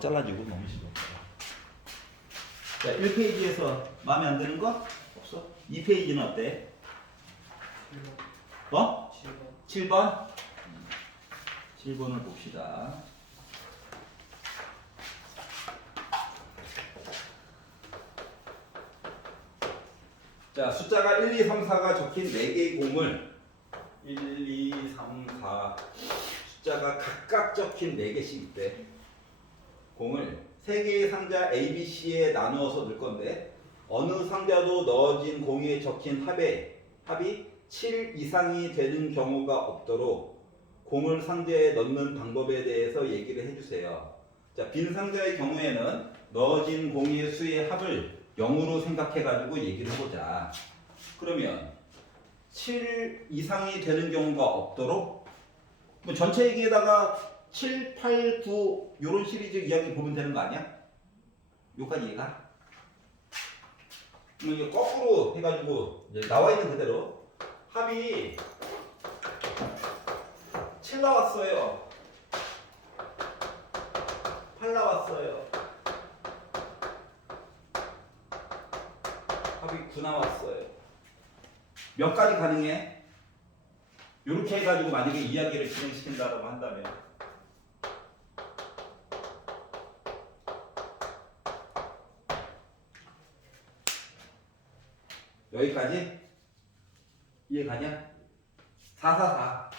잘라지고 너무 싫어. 자, 1페이지에서 마음에 안 드는 거 없어? 2페이지는 어때? 7번. 어? 7번. 7번? 7번을 봅시다. 자, 숫자가 1, 2, 3, 4가 적힌 4개의 공을 1, 2, 3, 4 숫자가 각각 적힌 4개씩 있대. 공을 3개의 상자 A, B, C에 나누어서 넣을 건데 어느 상자도 넣어진 공에 적힌 합이 7 이상이 되는 경우가 없도록 공을 상자에 넣는 방법에 대해서 얘기를 해주세요. 자, 빈 상자의 경우에는 넣어진 공의 수의 합을 0으로 생각해가지고 얘기를 해보자. 그러면 7 이상이 되는 경우가 없도록 뭐 전체 얘기에다가 7, 8, 9 이런 시리즈 이야기 보면 되는 거 아니야? 여기까지 이해가? 그럼 이게 거꾸로 해가지고 이제 나와 있는 그대로 합이 7 나왔어요. 8 나왔어요. 합이 9 나왔어요. 몇 가지 가능해? 이렇게 해가지고 만약에 이야기를 진행시킨다고 한다면 여기까지? 이해가냐? 4, 4, 4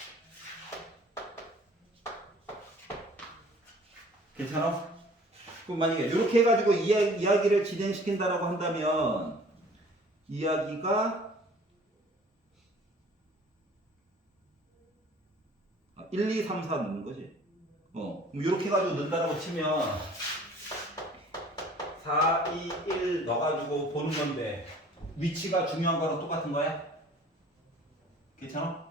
괜찮아? 그럼 만약에 이렇게 해가지고 이야기를 진행시킨다라고 한다면 이야기가 1, 2, 3, 4 넣는 거지. 이렇게 해가지고 넣는다라고 치면 4, 2, 1 넣어가지고 보는 건데 위치가 중요한 거랑 똑같은 거야? 괜찮아?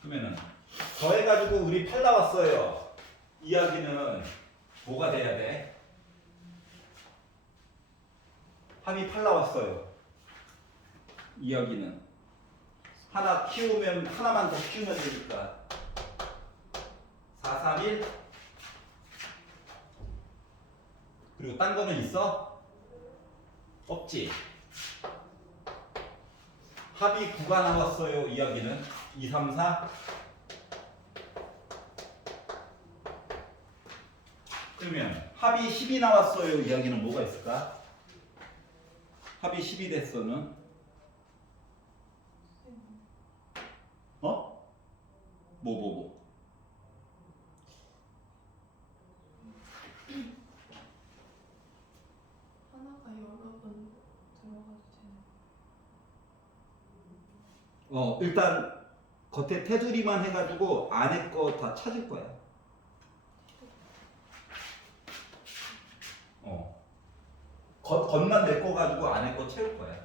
그러면은 더해가지고 우리 8 나왔어요. 이야기는 뭐가 돼야 돼? 합이 8 나왔어요. 이야기는 하나 키우면 하나만 더 키우면 되니까 4, 3, 1 그리고 딴 거는 있어? 없지. 합이 9가 나왔어요. 이야기는 2, 3, 4 그러면 합이 10이 나왔어요. 이야기는 뭐가 있을까? 합이 10이 됐어는 뭐 하나가 여러 번 들어가도 되나요? 일단 겉에 테두리만 해가지고 안에 거 다 찾을 거야. 겉만 메꿔가지고 안에 거 채울 거야.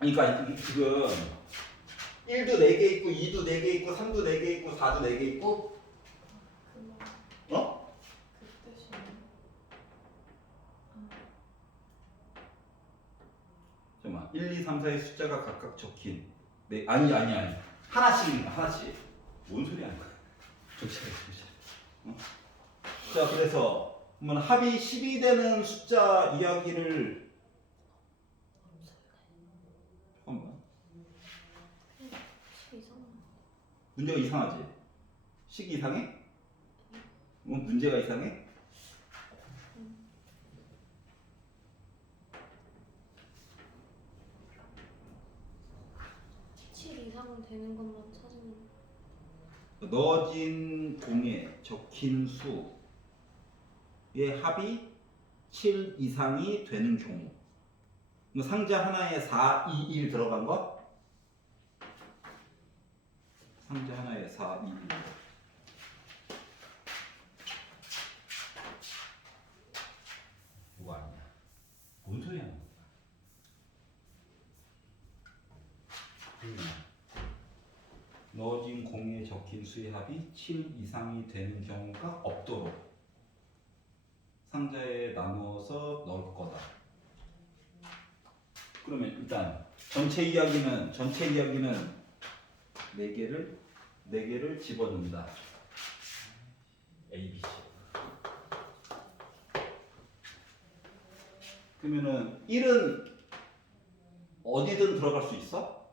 그러니까 지금 1도 4개 있고 2도 4개 있고 3도 4개 있고 4도 4개 있고 그 뜻이요. 잠깐만 1, 2, 3, 4의 숫자가 각각 적힌 아니 하나씩입니다. 하나씩 뭔 소리 하는 거야. 정신 자, 그래서 그러면 합이 10이 되는 숫자 이야기를 잠깐만 10 이상. 문제가 이상하지? 식이 이상해? 문제가 이상해? 칠 이상 되는 것만 찾으면 넣어진 공에 적힌 수의 합이 7 이상이 되는 경우 상자 하나에 4, 2, 1 들어간 거? 상자 하나에 4, 2, 1 그거 아니야. 뭔 소리 하는 거야? 넣어진 공에 적힌 수의 합이 7 이상이 되는 경우가 없도록 상자에 나누어서 넣을 거다. 그러면 일단 전체 이야기는 4개를 집어넣는다. 그러면은 1은 어디든 들어갈 수 있어?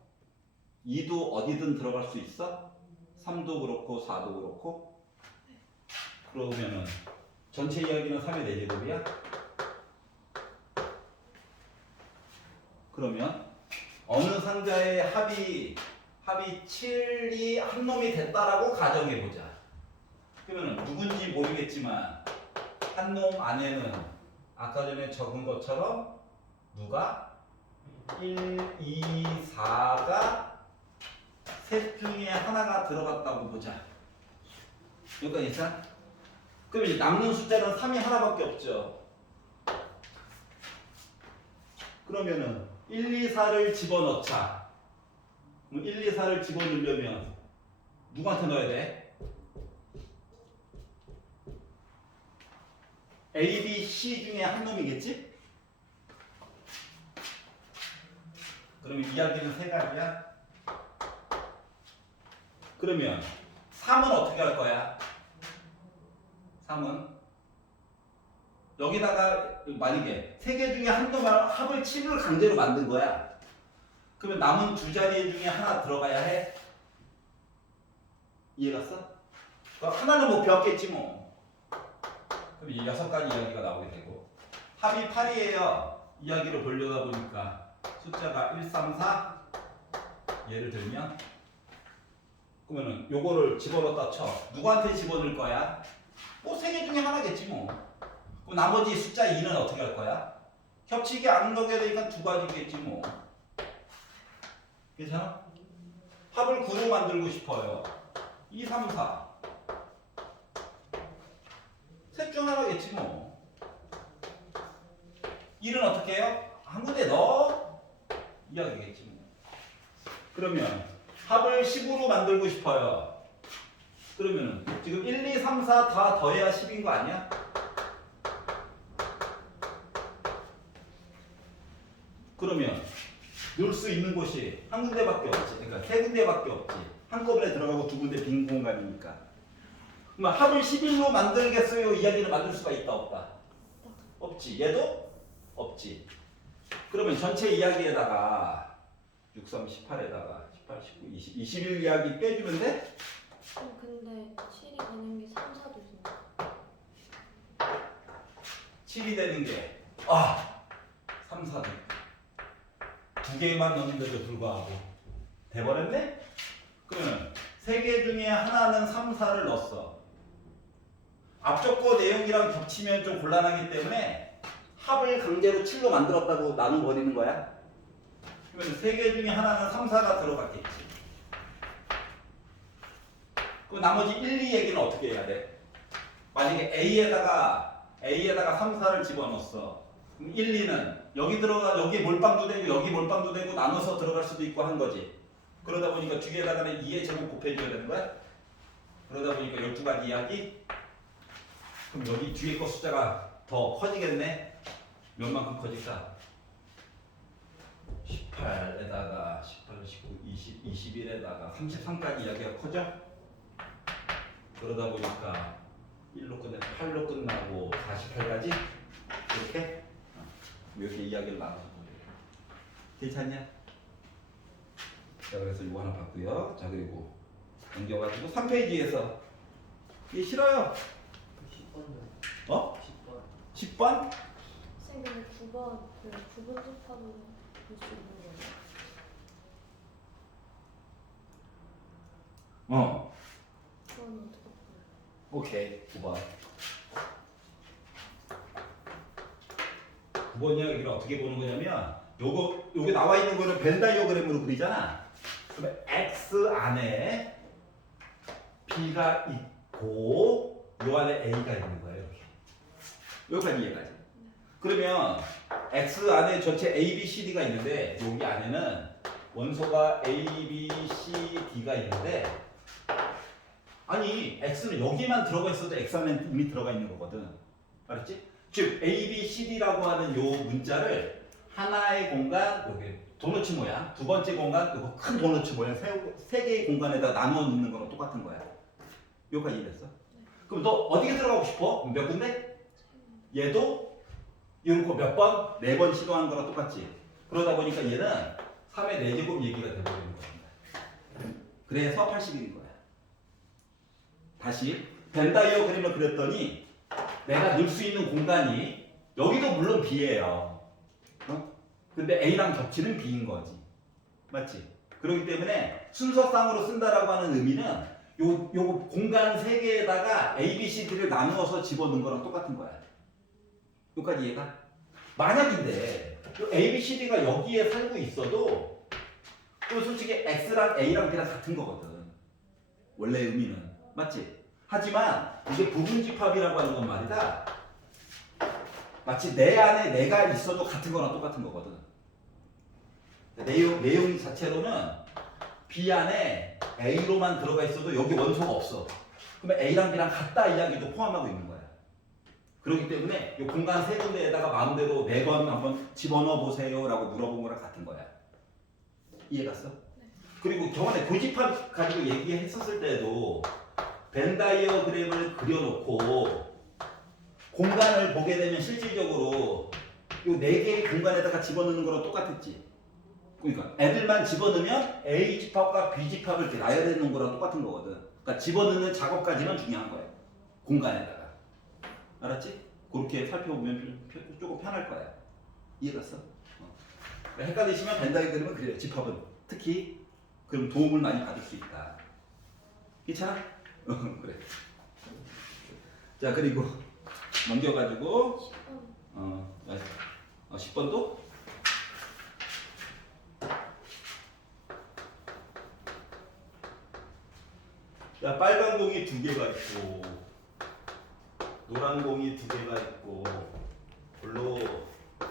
2도 어디든 들어갈 수 있어? 3도 그렇고 4도 그렇고. 그러면은 전체 이야기는 3의 4제곱이야? 그러면 어느 상자의 합이 7이 한 놈이 됐다라고 가정해 보자. 그러면 누군지 모르겠지만 한 놈 안에는 아까 전에 적은 것처럼 누가 1, 2, 4가 셋 중에 하나가 들어갔다고 보자. 여기까지 있어? 그럼 이제 남는 숫자는 3이 하나밖에 없죠. 그러면은 1, 2, 4를 집어넣자. 그럼 1, 2, 4를 집어넣으려면 누구한테 넣어야 돼? A, B, C 중에 한 놈이겠지? 그러면 이야기는 세 가지야. 그러면 3은 어떻게 할 거야? 3은 여기다가 만약에 세 개 중에 한 놈을 합을 7을 강제로 만든 거야. 그러면 남은 두 자리 중에 하나 들어가야 해. 이해갔어? 하나는 뭐 배웠겠지 뭐. 그럼 이 6가지 이야기가 나오게 되고 합이 8이에요. 이야기를 보려다 보니까 숫자가 1, 3, 4 예를 들면 그러면은 요거를 집어넣었다 쳐. 누구한테 집어넣을 거야? 뭐 세 개 중에 하나겠지 뭐. 그럼 나머지 숫자 2는 어떻게 할 거야? 협치기 안 넣게 되니까 두 가지겠지 뭐. 괜찮아? 합을 9로 만들고 싶어요. 2, 3, 4. 셋 중 하나겠지 뭐. 1은 어떻게 해요? 한 군데 넣어? 이야기겠지 뭐. 그러면 합을 10으로 만들고 싶어요. 그러면 지금 1, 2, 3, 4 다 더해야 10인 거 아니야? 그러면 넣을 수 있는 곳이 한 군데밖에 없지. 그러니까 세 군데밖에 없지. 한꺼번에 들어가고 두 군데 빈 공간이니까. 그럼 합을 11로 만들겠어요? 이야기를 만들 수가 있다 없다? 없지. 얘도 없지. 그러면 전체 이야기에다가 6, 3, 18에다가 18, 19, 20, 21 이야기 빼주면 돼? 근데 7이 되는 게 3, 4도 있어. 7이 되는 게 3, 4도 두 개만 넣는데도 불구하고 돼버렸네? 그러면 세 개 중에 하나는 3, 4를 넣었어. 앞쪽 거 내용이랑 겹치면 좀 곤란하기 때문에 합을 강제로 7로 만들었다고 나눠버리는 거야. 그러면 세 개 중에 하나는 3, 4가 들어갔겠지. 그럼 나머지 1, 2 얘기는 어떻게 해야 돼? 만약에 A에다가 3, 4를 집어넣었어. 그럼 1, 2는 여기 들어가 여기 몰빵도 되고 여기 몰빵도 되고 나눠서 들어갈 수도 있고 한 거지. 그러다 보니까 뒤에다가는 2의 제곱 곱해줘야 되는 거야. 그러다 보니까 12가지 이야기. 그럼 여기 뒤에 거 숫자가 더 커지겠네. 몇만큼 커질까? 18에다가 18, 19, 20, 21에다가 33까지 이야기가 커져. 그러다 보니까 1로 끝내 8로 끝나고 48까지 이렇게 이야기를 나눠서 보내요. 괜찮냐? 자, 그래서 이거 하나 봤고요. 자, 그리고 넘겨가지고 3페이지에서 이게 싫어요. 10번이요. 어? 10번. 10번? 쌤 근데 9번 그 부분 접합으로 볼 수 있는 거예요? 그건 어떻게 볼까요? 오케이. 9번. 9번 이야기를 어떻게 보는 거냐면 요게 나와 있는 거는 벤 다이어그램으로 그리잖아. 그러면 X 안에 B가 있고 요 안에 A가 있는 거예요. 이렇게. 여기까지 이해가지. 그러면 X 안에 전체 A, B, C, D가 있는데 여기 안에는 원소가 A, B, C, D가 있는데 아니 X는 여기만 들어가 있어도 X 안에 이미 들어가 있는 거거든. 알았지? 즉 A, B, C, D라고 하는 요 문자를 하나의 공간 여기 도너츠 모양, 두 번째 공간 이거 큰 도너츠 모양 세 개의 공간에다 나누어 놓는 거랑 똑같은 거야. 여기까지 이해됐어? 그럼 너 어디에 들어가고 싶어? 몇 군데? 얘도 이런 거 몇 번? 4번 시도한 거랑 똑같지. 그러다 보니까 얘는 3의 4제곱 얘기가 돼버리는 겁니다. 그래서 80일인 거야. 다시 벤다이어 그림을 그렸더니 내가 넣을 수 있는 공간이 여기도 물론 B예요. 어? 근데 A랑 겹치는 B인 거지. 맞지? 그렇기 때문에 순서상으로 쓴다라고 하는 의미는 요 공간 3개에다가 A, B, C, D를 나누어서 집어넣은 거랑 똑같은 거야. 여기까지 이해가? 만약인데 요 A, B, C, D가 여기에 살고 있어도 또 솔직히 X랑 A랑 B랑 같은 거거든. 원래 의미는. 맞지? 하지만 이게 부분집합이라고 하는 건 말이다. 마치 내 안에 내가 있어도 같은 거랑 똑같은 거거든. 내용 자체로는 B 안에 A로만 들어가 있어도 여기 원소가 없어. 그러면 A랑 B랑 같다 이야기도 포함하고 있는 거야. 그렇기 때문에 이 공간 3군데에다가 마음대로 4번 한번 집어넣어 보세요 라고 물어본 거랑 같은 거야. 이해 갔어? 그리고 저번에 교집합 가지고 얘기했었을 때도 벤 다이어그램을 그려놓고 공간을 보게 되면 실질적으로 이 4개의 공간에다가 집어넣는 거랑 똑같았지. 그러니까 애들만 집어넣으면 A 집합과 B 집합을 이렇게 나열해 놓은 거랑 똑같은 거거든. 그러니까 집어넣는 작업까지는 중요한 거야. 공간에다가. 알았지? 그렇게 살펴보면 조금 편할 거야. 이해 갔어? 헷갈리시면 벤 다이어그램은 그래요. 집합은 특히 그럼 도움을 많이 받을 수 있다. 괜찮아? 그래. 자 그리고 넘겨가지고 10번도 자 빨간 공이 2개가 있고 노란 공이 2개가 있고 별로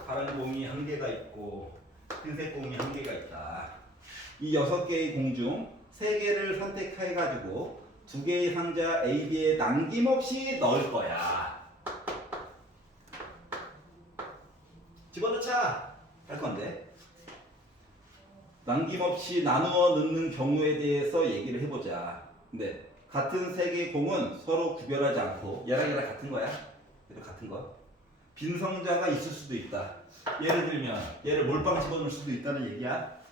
파란 공이 1개가 있고 흰색 공이 1개가 있다. 이 6개의 공 중 3개를 선택해가지고 2개의 상자 A, B에 남김없이 넣을 거야. 집어넣자 할 건데 남김없이 나누어 넣는 경우에 대해서 얘기를 해보자. 근데 같은 3개의 공은 서로 구별하지 않고 얘랑 같은 거야. 얘도 같은 거. 빈 상자가 있을 수도 있다. 예를 들면 얘를 몰빵 집어넣을 수도 있다는 얘기야.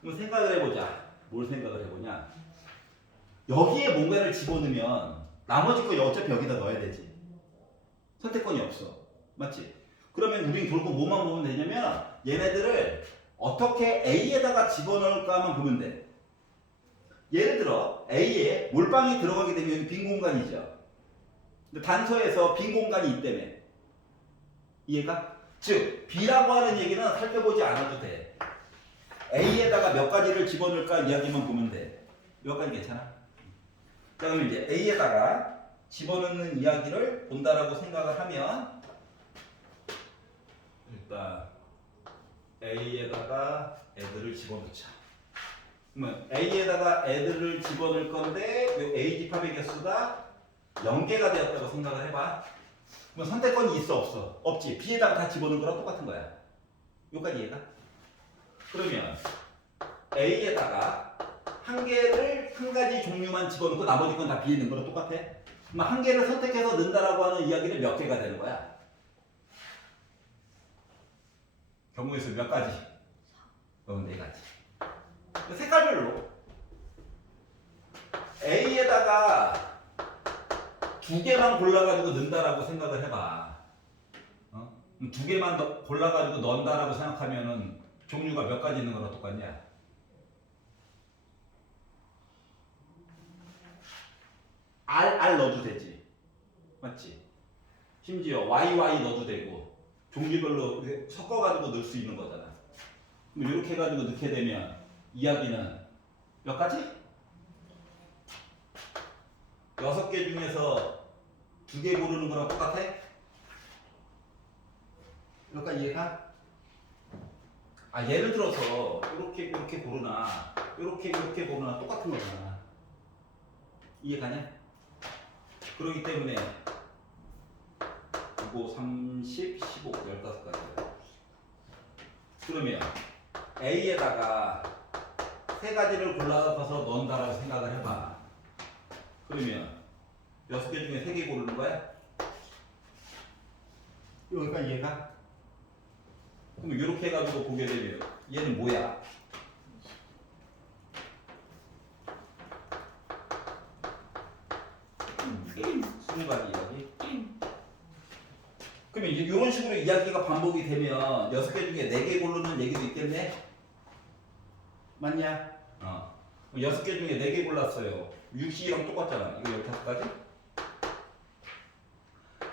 그럼 생각을 해보자. 뭘 생각을 해보냐. 여기에 뭔가를 집어넣으면 나머지 거 어차피 여기다 넣어야 되지. 선택권이 없어. 맞지? 그러면 우린 결국 뭐만 보면 되냐면 얘네들을 어떻게 A에다가 집어넣을까만 보면 돼. 예를 들어 A에 몰빵이 들어가게 되면 여기 빈 공간이죠. 근데 단서에서 빈 공간이 있다며. 이해가? 즉 B라고 하는 얘기는 살펴보지 않아도 돼. A에다가 몇 가지를 집어넣을까 이야기만 보면 돼. 여기까지 괜찮아? 자 그럼 이제 A에다가 집어넣는 이야기를 본다라고 생각을 하면 일단 A에다가 애들을 집어넣자. 그러면 A에다가 애들을 집어넣을 건데 이 A 집합의 개수가 0개가 되었다고 생각을 해봐. 그럼 선택권이 있어 없어? 없지. B에다가 다 집어넣은 거랑 똑같은 거야. 여기까지 이해가? 그러면 A에다가 한 개를 한 가지 종류만 집어넣고 나머지 건 다 B에 넣은 거랑 똑같아? 그럼 한 개를 선택해서 넣는다라고 하는 이야기는 몇 개가 되는 거야? 경우의 수 몇 가지? 4가지. 색깔별로 A에다가 2개만 골라가지고 넣는다라고 생각을 해봐. 2개만 골라가지고 넣는다라고 생각하면은 종류가 몇 가지 있는 거랑 똑같냐? R 넣어도 되지. 맞지? 심지어 YY 넣어도 되고 종류별로 섞어가지고 넣을 수 있는 거잖아. 그럼 이렇게 해가지고 넣게 되면 이야기는 몇 가지? 6개 중에서 2개 고르는 거랑 똑같아? 여기까지 이해가? 예를 들어서 이렇게 고르나 이렇게 고르나 똑같은 거잖아. 이해가냐? 그렇기 때문에 9, 30, 15, 15가지. 그러면 A에다가 3가지를 골라서 넣는다라고 생각을 해봐. 그러면 6개 중에 3개 고르는 거야? 여기까지 이해가? 그럼 이렇게 해가지고 보게 되면 얘는 뭐야? 스무 가지 이야기. 그러면 이제 이런 식으로 이야기가 반복이 되면 6개 중에 4개 고르는 얘기도 있겠네? 맞냐? 어. 6개 중에 4개 골랐어요. 6C랑 똑같잖아. 이거 15가지?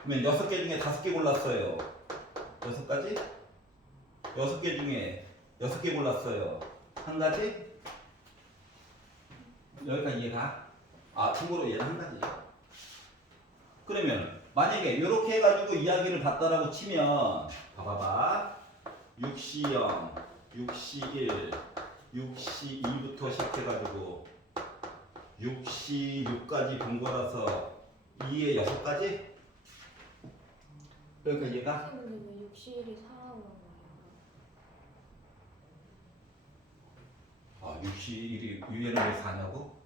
그러면 6개 중에 5개 골랐어요. 6가지? 6개 중에 6개 골랐어요. 1가지? 여기까지 이해가? 아, 참고로 얘는 1가지죠. 그러면 만약에 이렇게 해가지고 이야기를 봤다라고 치면 봐봐봐. 6C0, 6C1, 6C2부터 시작해가지고 6C6까지 본 거라서 2에 6가지? 그러니까 얘가 선생님 근데 왜 61이 4라고 한 거예요? 6C1이 얘는 왜 4냐고?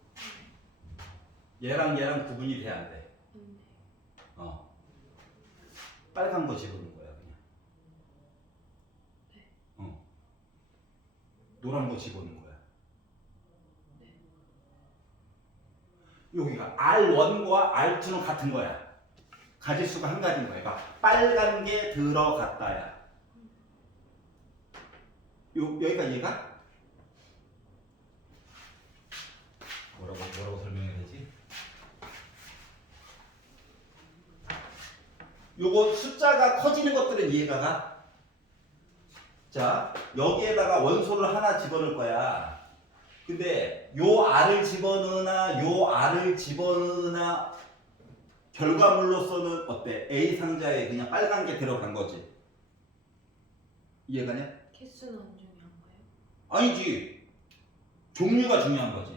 얘랑 얘랑 구분이 돼야 안 돼. 빨간 거 집어넣은 거야 그냥. 노란 거 집어넣은 거야. 여기가 R1과 R2는 같은 거야. 가지수가 1가지인 거야. 그러니까 빨간 게 들어갔다야. 여기까지 얘가 뭐라고 설명해야 되지? 요거 숫자가 커지는 것들은 이해가 가? 자, 여기에다가 원소를 하나 집어넣을 거야. 근데 요 R을 집어넣으나 요 R을 집어넣으나 결과물로서는 어때? A 상자에 그냥 빨간 게 들어간 거지. 이해가냐? 개수는 안 중요한 거예요? 아니지. 종류가 중요한 거지.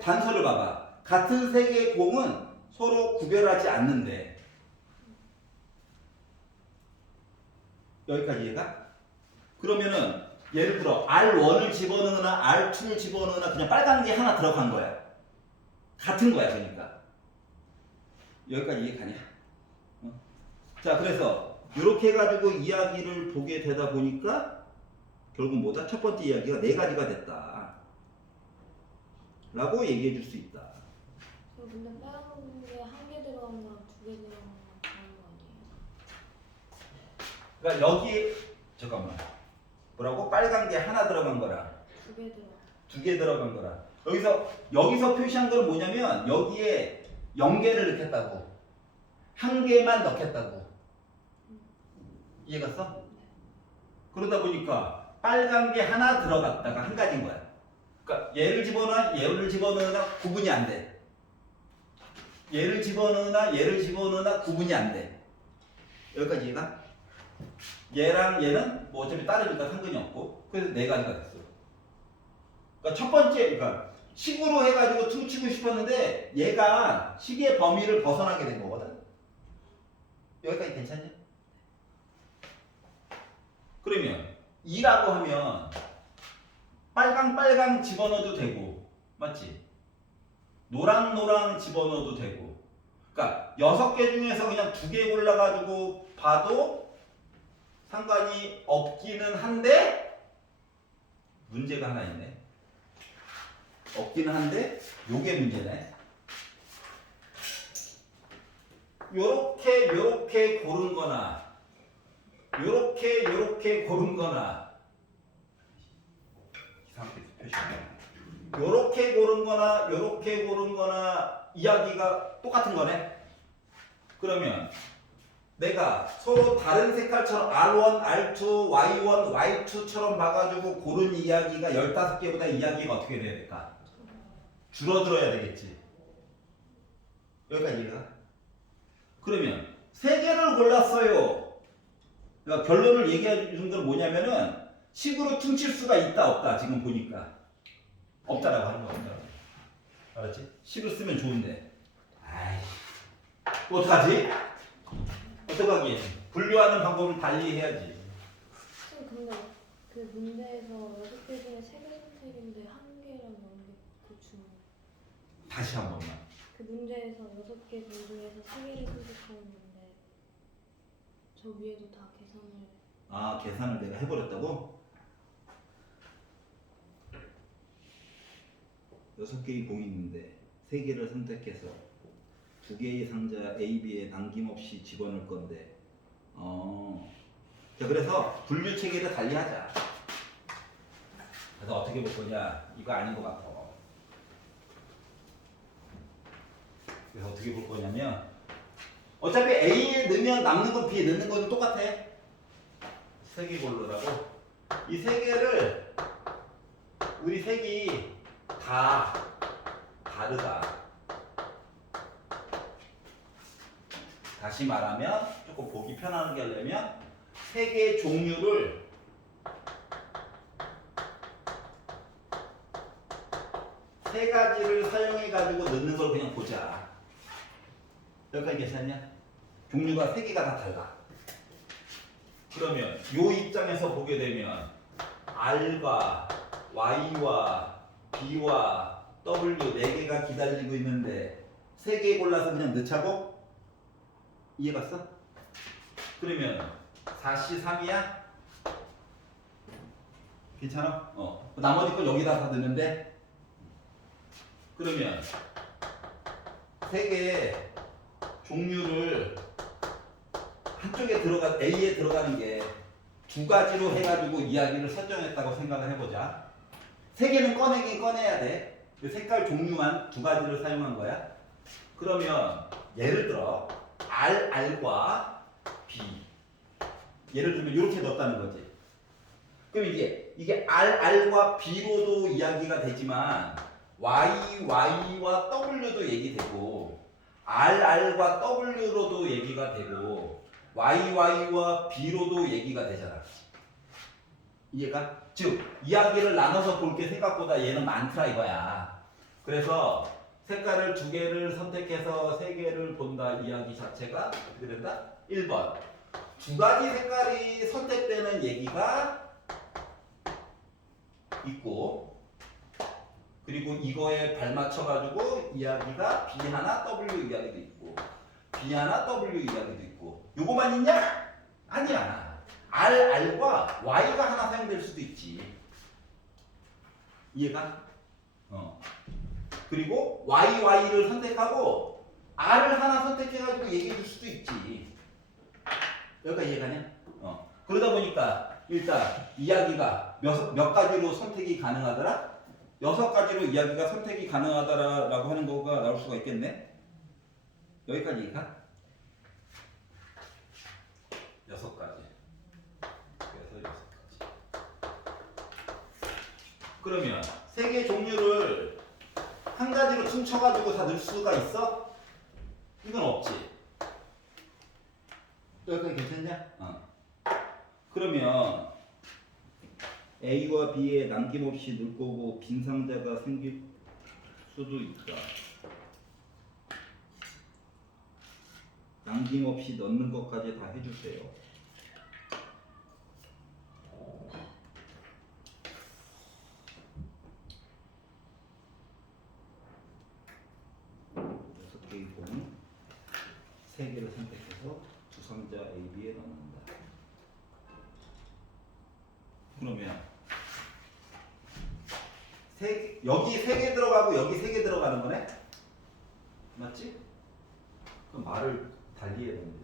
단서를 봐봐. 같은 세 개의 공은 서로 구별하지 않는데. 여기까지 이해가? 그러면은 예를 들어 R1을 집어넣으나 R2를 집어넣으나 그냥 빨간 게 하나 들어간 거야. 같은 거야 그러니까. 여기까지 이해가냐? 자, 그래서 이렇게 해가지고 이야기를 보게 되다 보니까 결국 뭐다? 첫 번째 이야기가 4가지가 됐다 라고 얘기해 줄 수 있다. 근데 빨간 게 1개 들어간 거랑 2개 들어간 거랑 다른 거 아니에요? 그러니까 여기 잠깐만 뭐라고? 빨간 게 하나 들어간 거랑 2개 들어간 2개 들어간 거랑 여기서 표시한 건 뭐냐면 여기에 0개를 넣겠다고 1개만 넣겠다고 이해갔어? 그러다 보니까 빨간 게 하나 들어갔다가 1가지인 거야. 그러니까 얘를 집어넣으나 구분이 안 돼. 얘를 집어넣으나 구분이 안 돼. 여기까지 이해가? 얘랑 얘는 뭐 어차피 따르니까 상관이 없고 그래서 4가지가 됐어. 그러니까 첫 번째 그러니까 식으로 해가지고 퉁치고 싶었는데 얘가 식의 범위를 벗어나게 된 거거든. 여기까지 괜찮냐? 그러면 2라고 하면 빨강 집어넣어도 되고 맞지? 노랑 집어넣어도 되고 그러니까 6개 중에서 그냥 2개 골라가지고 봐도 상관이 없기는 한데 문제가 하나 있네. 없기는 한데 요게 문제네. 요렇게 고른 거나 요렇게 고른 거나 이상하게 표시네. 요렇게 고른 거나 이야기가 똑같은 거네. 그러면 내가 서로 다른 색깔처럼 R1, R2, Y1, Y2처럼 봐가지고 고른 이야기가 15개보다 이야기가 어떻게 돼야 될까? 줄어들어야 되겠지. 여기까지 이해가? 그러면 3개를 골랐어요. 그러니까 결론을 얘기해 주는 건 뭐냐면은 식으로 퉁칠 수가 있다 없다 지금 보니까 없다라고 하는 거야. 알았지? 식을 쓰면 좋은데 아이 또 어떡하지? 어떡하기? 분류하는 방법을 달리 해야지. 근데 그 문제에서 6개 중에 3개 선택인데 1개랑 0개 그 중. 다시 한 번만. 그 문제에서 6개 분 중에서 3개를 선택하는 건데 저 위에도 다 계산을 아, 계산을 내가 해버렸다고? 6개의 공이 있는데 3개를 선택해서 2개의 상자 A, B에 남김없이 집어넣을 건데 자, 그래서 분류 체계를 달리하자. 그래서 어떻게 볼 거냐? 이거 아닌 것 같아. 그래서 어떻게 볼 거냐면 어차피 A에 넣으면 남는 건 B에 넣는 거는 똑같아. 3개 고르라고. 이 3개를 우리 색이 다 다르다. 다시 말하면 조금 보기 편하게 하려면 3개의 종류를 세 가지를 사용해 가지고 넣는 걸 그냥 보자. 여기까지 괜찮냐? 종류가 3개가 다 달라. 그러면 이 입장에서 보게 되면 R과 Y와 B와 W 4개가 기다리고 있는데 3개 골라서 그냥 넣자고? 이해갔어? 그러면 4C 3이야? 괜찮아? 나머지 걸 여기다 다 넣는데 그러면 3개의 종류를 한쪽에 A에 들어가는 게 2가지로 해가지고 이야기를 설정했다고 생각을 해보자. 3개는 꺼내긴 꺼내야 돼. 색깔 종류만 2가지를 사용한 거야. 그러면 예를 들어 R과 B 예를 들면 이렇게 넣었다는 거지. 그럼 이게 R과 B로도 이야기가 되지만 Y와 W도 얘기되고 R과 W로도 얘기가 되고 Y와 B로도 얘기가 되잖아. 이해가? 즉 이야기를 나눠서 볼 게 생각보다 얘는 많더라 이거야. 그래서 색깔을 2개를 선택해서 3개를 본다 이야기 자체가 어떻게 된다? 1번 2가지 색깔이 선택되는 얘기가 있고 그리고 이거에 발맞춰가지고 이야기가 B 하나 W 이야기도 있고 B 하나 W 이야기도 있고 요거만 있냐? 아니야. R과 Y가 하나 사용될 수도 있지. 이해가? 그리고 Y를 선택하고 R을 하나 선택해가지고 얘기해 줄 수도 있지. 여기까지 이해가냐? 그러다 보니까 일단 이야기가 몇 가지로 선택이 가능하더라? 6가지로 이야기가 선택이 가능하다라고 하는 거가 나올 수가 있겠네. 여기까지 이해가? 6가지. 그래서 6가지. 그러면 3개 종류를 한 가지로 퉁쳐가지고 다 넣을 수가 있어? 이건 없지. 여기까지 괜찮냐? 그러면 A와 B에 남김없이 넣을 거고 빈 상자가 생길 수도 있다. 남김없이 넣는 것까지 다 해주세요. 여섯 개의 공, 3개를 선택해서 두 상자 A, B에 넣는다. 그러면 여기 3개 들어가고 여기 3개 들어가는 거네? 맞지? 그럼 말을 달리 해야 되는데.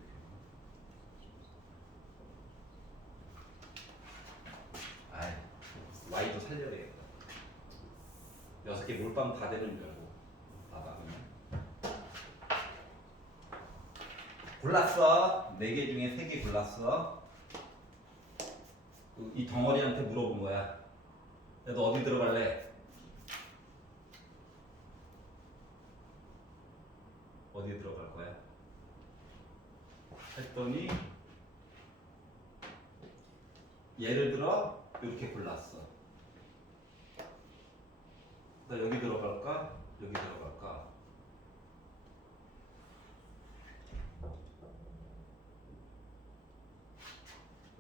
아이, Y도 살려야겠다. 6개 몰빵 다 되는 줄 알고 봐봐 그러면. 골랐어. 4개 중에 3개 골랐어. 이 덩어리한테 물어본 거야. 야, 너 어디 들어갈래? 어디에 들어갈 거야? 했더니 예를 들어 이렇게 골랐어. 나 여기 들어갈까? 여기 들어갈까?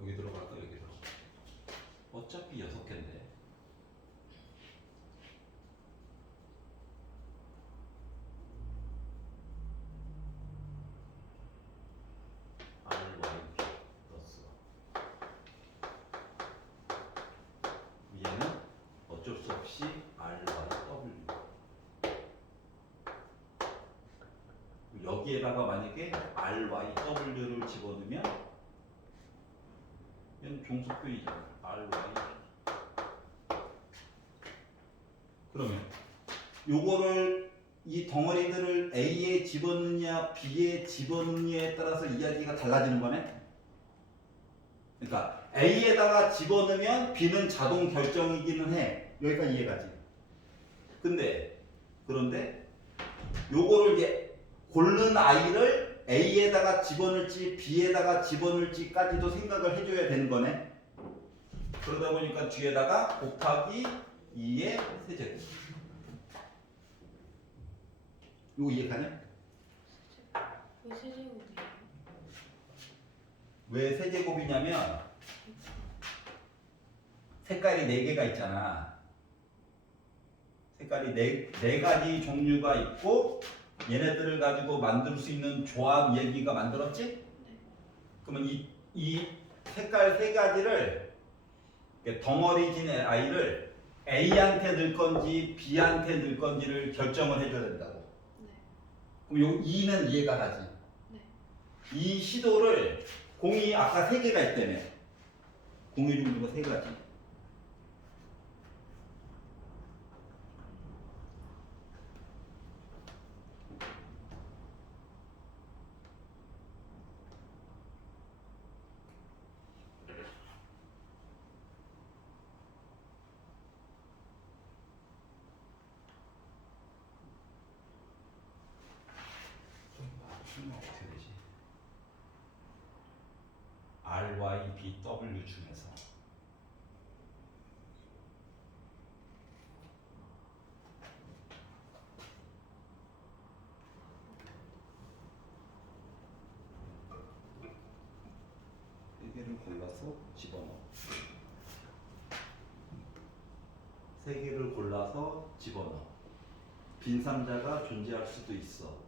여기 들어갈까? 여기 들어갈까? 어차피 6개인데. R, Y, 넣었어. 여기에다가 만약에 RYW를 집어넣으면 얘는 종수표이잖아. RY. 그러면 요거를 이 덩어리들을 A에 집어넣느냐 B에 집어넣느냐에 따라서 이야기가 달라지는 거네. 그러니까 A에다가 집어넣으면 B는 자동 결정이기는 해. 여기까지 이해가지. 그런데 요거를 이제 고른 I를 A에다가 집어넣을지 B에다가 집어넣을지까지도 생각을 해줘야 되는 거네. 그러다 보니까 뒤에다가 곱하기 2의 세제곱. 요거 이해가냐? 왜 세제곱이에요? 왜 세제곱이냐면 색깔이 4개가 있잖아. 색깔이 네 가지 종류가 있고 얘네들을 가지고 만들 수 있는 조합 얘기가 만들었지? 그러면 이 색깔 3가지를 덩어리 진 아이를 A한테 넣을 건지 B한테 넣을 건지를 결정을 해줘야 된다고. 네. 그럼 요 2는 이해가 가지. 네. 이 시도를 공이 아까 3개가 있다며. 공의 종류가 3가지. 어떻게 되지? RY, BW 중에서 세 개를 골라서 집어넣어. 세 개를 골라서 집어넣어. 빈 상자가 존재할 수도 있어.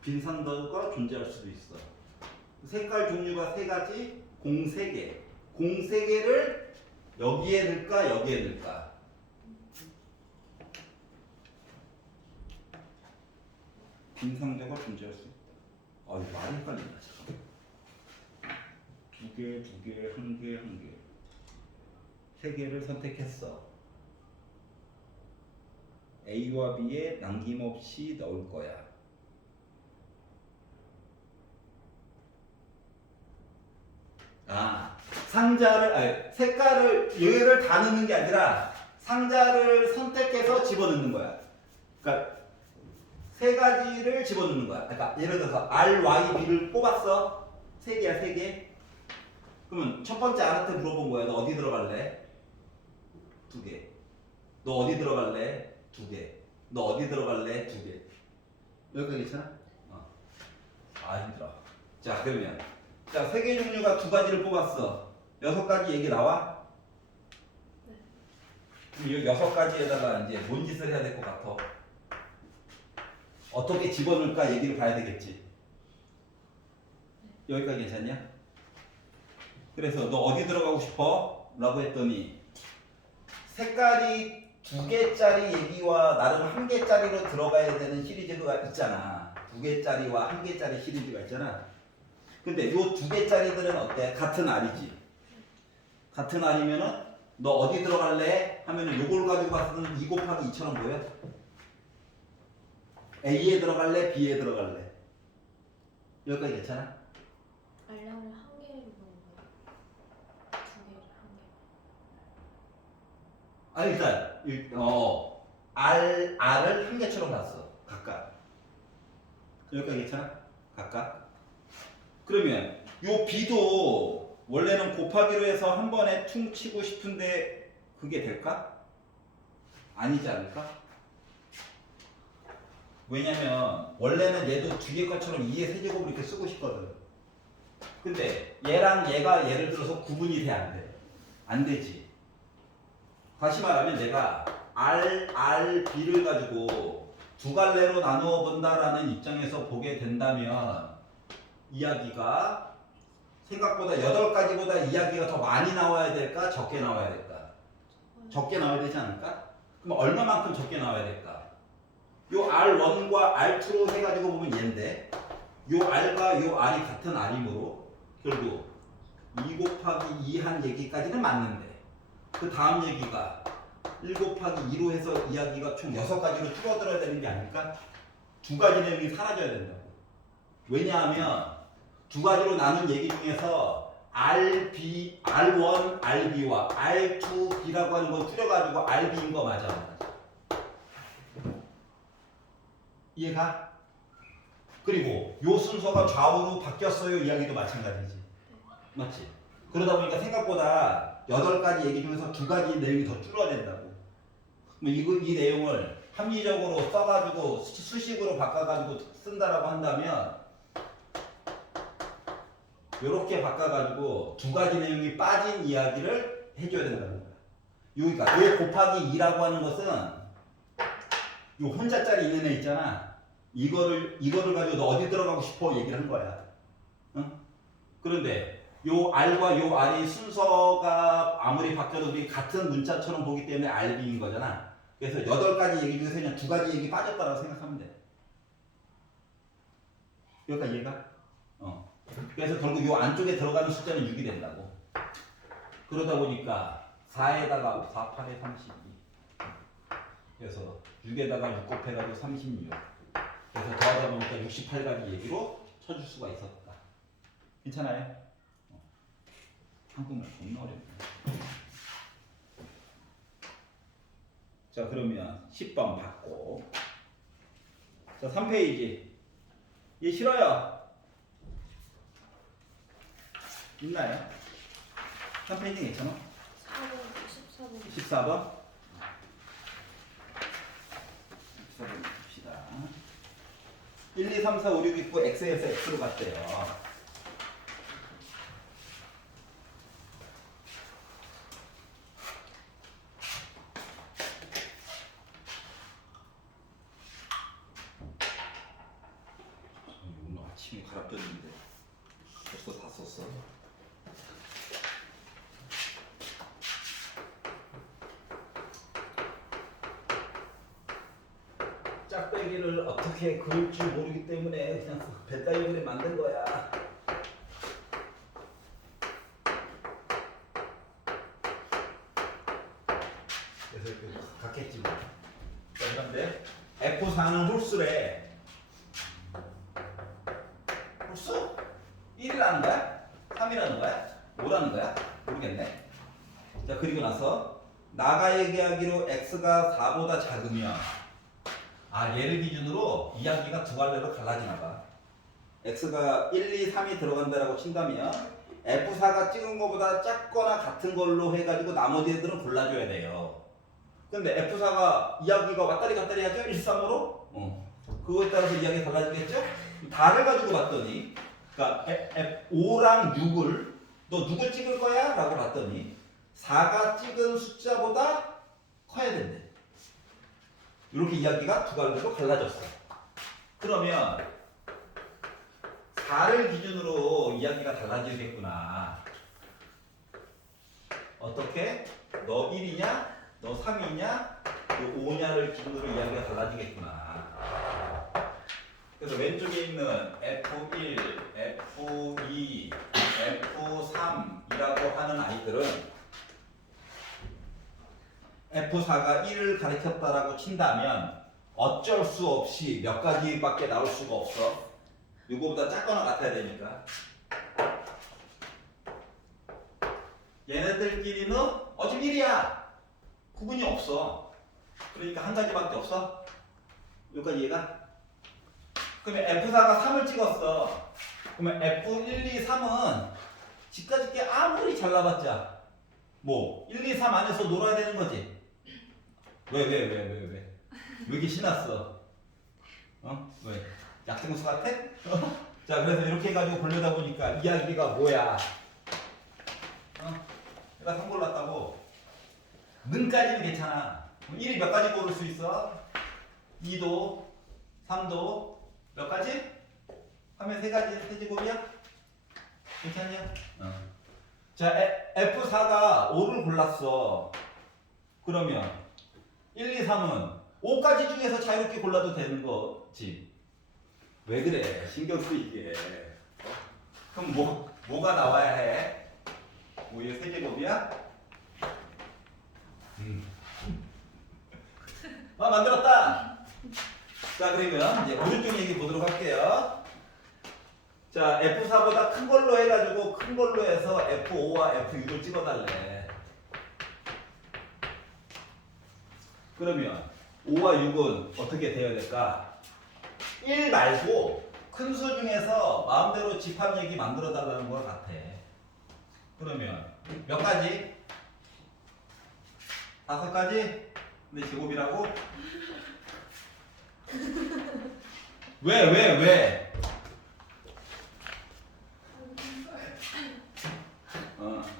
빈 상자가 존재할 수도 있어. 색깔 종류가 3가지, 공 3개. 공 3개를 여기에 넣을까, 여기에 넣을까? 빈 상자가 존재할 수 있다. 아, 이거 말이 헷갈린다. 잠깐만. 2개, 2개, 1개, 1개. 3개를 선택했어. A와 B에 남김없이 넣을 거야. 색깔을 얘를 다 넣는 게 아니라 상자를 선택해서 집어넣는 거야. 그러니까 3가지를 집어넣는 거야. 그러니까 예를 들어서 R, Y, B를 뽑았어. 3개야, 3개. 그러면 첫 번째 R한테 물어본 거야. 너 어디 들어갈래? 2개. 너 어디 들어갈래? 2개. 너 어디 들어갈래? 2개. 여기까지 괜찮아? 힘들어. 자, 그러면 자, 3개 종류가 2가지를 뽑았어. 6가지 얘기 나와? 네. 그럼 이 6가지에다가 이제 뭔 짓을 해야 될 것 같아? 어떻게 집어넣을까 얘기를 봐야 되겠지. 여기까지 괜찮냐? 그래서 너 어디 들어가고 싶어? 라고 했더니 색깔이 2개짜리 얘기와 나름 1개짜리로 들어가야 되는 시리즈가 있잖아. 2개짜리와 1개짜리 시리즈가 있잖아. 근데 요 2개짜리들은 어때? 같은 R이지. 같은 R이면은 너 어디 들어갈래? 하면은 요걸 가지고 봤을 2 곱하기 2처럼 보여? A에 들어갈래? B에 들어갈래? 여기까지 괜찮아? 알람을 1개로 넣은 거예요? 2개를 1개. 아니 일단 R을 1개처럼 봤어. 각각. 여기까지 괜찮아? 각각. 그러면 요 B도 원래는 곱하기로 해서 한 번에 퉁 치고 싶은데 그게 될까? 아니지 않을까? 왜냐면 원래는 얘도 뒤에 것처럼 2의 세제곱을 이렇게 쓰고 싶거든. 근데 얘랑 얘가 예를 들어서 구분이 돼, 안 돼? 안 되지. 다시 말하면 내가 R, B를 가지고 2갈래로 나누어 본다라는 입장에서 보게 된다면 이야기가 생각보다 8가지보다 이야기가 더 많이 나와야 될까? 적게 나와야 될까? 적게 나와야 되지 않을까? 그럼 얼마만큼 적게 나와야 될까? 요 R1과 R2로 해가지고 보면 얘인데 요 R과 요 R이 같은 R이므로 결국 2 곱하기 2 한 얘기까지는 맞는데 그 다음 얘기가 1 곱하기 2로 해서 이야기가 총 6가지로 줄어들어야 되는 게 아닐까? 두 가지 내용이 사라져야 된다고. 왜냐하면 두 가지로 나눈 얘기 중에서 RB, R1, RB와 R2, B라고 하는 건 줄여가지고 RB인 거 맞아. 이해가? 그리고 요 순서가 좌우로 바뀌었어요 이야기도 마찬가지지. 맞지? 그러다 보니까 생각보다 8가지 얘기 중에서 2가지 내용이 더 줄어야 된다고. 이 내용을 합리적으로 써가지고 수식으로 바꿔가지고 쓴다라고 한다면 이렇게 바꿔가지고 2가지 내용이 빠진 이야기를 해줘야 된다는 거야. 여기가 요 곱하기 2라고 하는 것은 요 혼자짜리 있는 애 있잖아. 이거를 가지고 너 어디 들어가고 싶어 얘기를 한 거야. 응? 그런데 요 R과 요 R이 순서가 아무리 바뀌어도 우리 같은 문자처럼 보기 때문에 RB인 거잖아. 그래서 8가지 얘기 중에서 그냥 2가지 얘기 빠졌다라고 생각하면 돼. 여기까지 이해가? 그래서 결국 요 안쪽에 들어가는 숫자는 6이 된다고. 그러다 보니까 4에다가 4, 8에 32. 그래서 6에다가 6 곱해가지고 36. 그래서 더하다 보니까 68가지 얘기로 쳐줄 수가 있었다. 괜찮아요? 한국말 겁나 어렵네. 자 그러면 10번 받고 자 3페이지 얘 싫어요. 있나요? 3페이지 괜찮아? 4번, 14번. 14번 14번 봅시다. 1, 2, 3, 4, 5, 6 있고 X에서 X로 갔대요. 오늘 아침에 갈아꼈는데 벌써 다 썼어. 짝배기를 어떻게 그릴 줄 모르기 때문에 그냥 배다이어그램 만든 거야. 그래서 이렇게 갔겠지 뭐. 자 그런데 F4는 홀수래. 홀수? 1이라는 거야? 3이라는 거야? 5라는 거야? 모르겠네. 자 그리고 나서 나가 얘기하기로 x가 4보다 작으면 얘를 기준으로 이야기가 2갈래로 갈라지나 봐. x가 1, 2, 3이 들어간다라고 친다면 F4가 찍은 것보다 작거나 같은 걸로 해가지고 나머지 애들은 골라줘야 돼요. 근데 F4가 이야기가 왔다리 갔다리 하죠? 1, 3으로? 그거에 따라서 이야기가 달라지겠죠? 다를 가지고 봤더니 그러니까 5랑 6을 너 누굴 찍을 거야? 라고 봤더니 4가 찍은 숫자보다 커야 된대. 이렇게 이야기가 2갈래로 갈라졌어. 그러면 4를 기준으로 이야기가 달라지겠구나. 어떻게? 너 1이냐? 너 3이냐? 너 5냐를 기준으로 이야기가 달라지겠구나. 그래서 왼쪽에 있는 F1, F2, F3이라고 하는 아이들은 F4가 1을 가리켰다라고 친다면 어쩔 수 없이 몇 가지밖에 나올 수가 없어. 이거보다 작거나 같아야 되니까. 얘네들끼리는 어차피 1이야. 구분이 없어. 그러니까 한 가지밖에 없어. 여기까지 이해가? 그러면 F4가 3을 찍었어. 그러면 F1, 2, 3은 집까지 게 아무리 잘라봤자 뭐 1, 2, 3 안에서 놀아야 되는 거지. 왜 이렇게 신났어? 왜? 약생수 같아? 자 그래서 이렇게 해가지고 보려다 보니까 이야기가 뭐야? 내가 3 골랐다고. 는까지는 괜찮아. 1이 몇 가지 고를 수 있어? 2도 3도 몇 가지? 하면 3가지 세제곱이야? 괜찮냐? 자 F4가 5를 골랐어. 그러면 1, 2, 3은 5가지 중에서 자유롭게 골라도 되는 거지. 왜 그래? 신경 쓰이게. 그럼 뭐가 나와야 해? 5의 세제곱이야? 아, 만들었다. 자, 그러면 이제 오른쪽 얘기 보도록 할게요. 자, F4보다 큰 걸로 해가지고 큰 걸로 해서 F5와 F6을 찍어달래. 그러면 5와 6은 어떻게 되어야 될까? 1 말고 큰 수 중에서 마음대로 집합 얘기 만들어 달라는 것 같아. 그러면 몇 가지? 5가지? 근데 제곱이라고? 왜?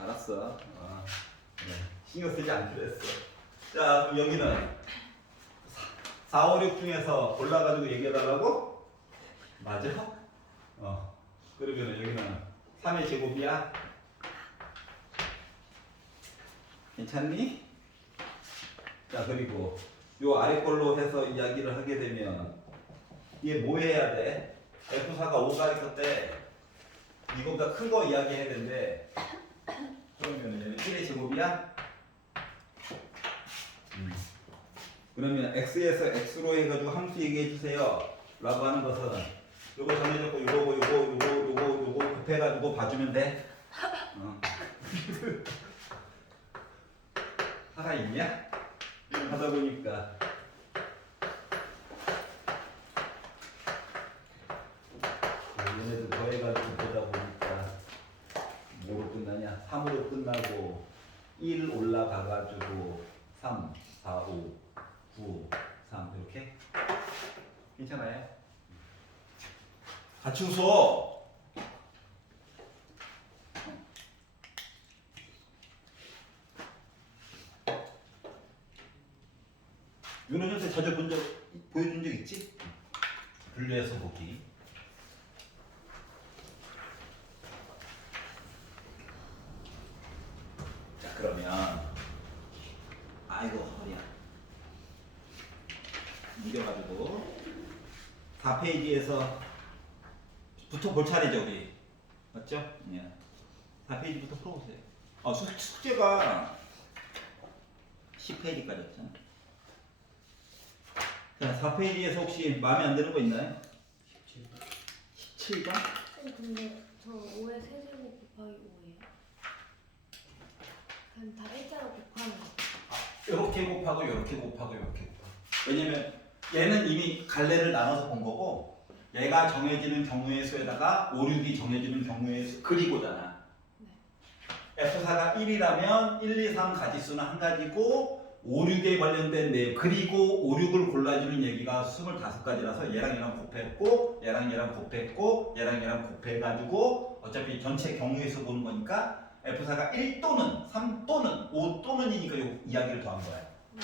알았어. 그래. 신경 쓰지 않기로 했어. 자, 그럼 여기는 4, 5, 6 중에서 골라가지고 얘기해달라고? 맞아? 그러면 여기는 3의 제곱이야? 괜찮니? 자, 그리고 요 아래 걸로 해서 이야기를 하게 되면 이게 뭐 해야 돼? F4가 5가 있을 때 이거보다 큰 거 이야기해야 되는데 그러면 얘는 1의 제곱이야? 그러면 x에서 x로 해가지고 함수 얘기해 주세요 라고 하는 것은 요거 정해졌고 요거 곱해가지고 봐주면 돼. 살아있냐? 하다 보니까 얘네들 더해가지고 보다 보니까 뭐로 끝나냐? 3으로 끝나고 1 올라가가지고 3, 4, 5, 9, 3 이렇게? 괜찮아요? 같이 웃어! 윤호준한테 자주 보여준 적 있지? 분류해서 보기. 자, 그러면 아이고 허리야 이겨가지고 4페이지에서 부터 볼 차례죠 우리. 맞죠? 예. 4페이지부터 풀어보세요. 숙제가 10페이지까지였잖아. 자, 4페이지에서 혹시 마음에 안 드는 거 있나요? 17번? 근데 저 5의 세제곱 곱하기 5예요. 그냥 다 일자로 곱하는 거. 이렇게 곱하고 이렇게 곱하고 이렇게 곱하고. 왜냐면 얘는 이미 갈래를 나눠서 본 거고 얘가 정해지는 경우의 수에다가 5, 6이 정해지는 경우의 수 그리고잖아. 네. F4가 1이라면 1, 2, 3 가지수는 한 가지고 5, 6에 관련된 내용 그리고 5, 6을 골라주는 얘기가 25가지라서 얘랑 얘랑 곱했고 얘랑 얘랑 곱했고 얘랑 얘랑 곱해가지고 어차피 전체 경우의 수 보는 거니까 F4가 1 또는 3 또는 5 또는이니까 이 이야기를 더한 거야. 네.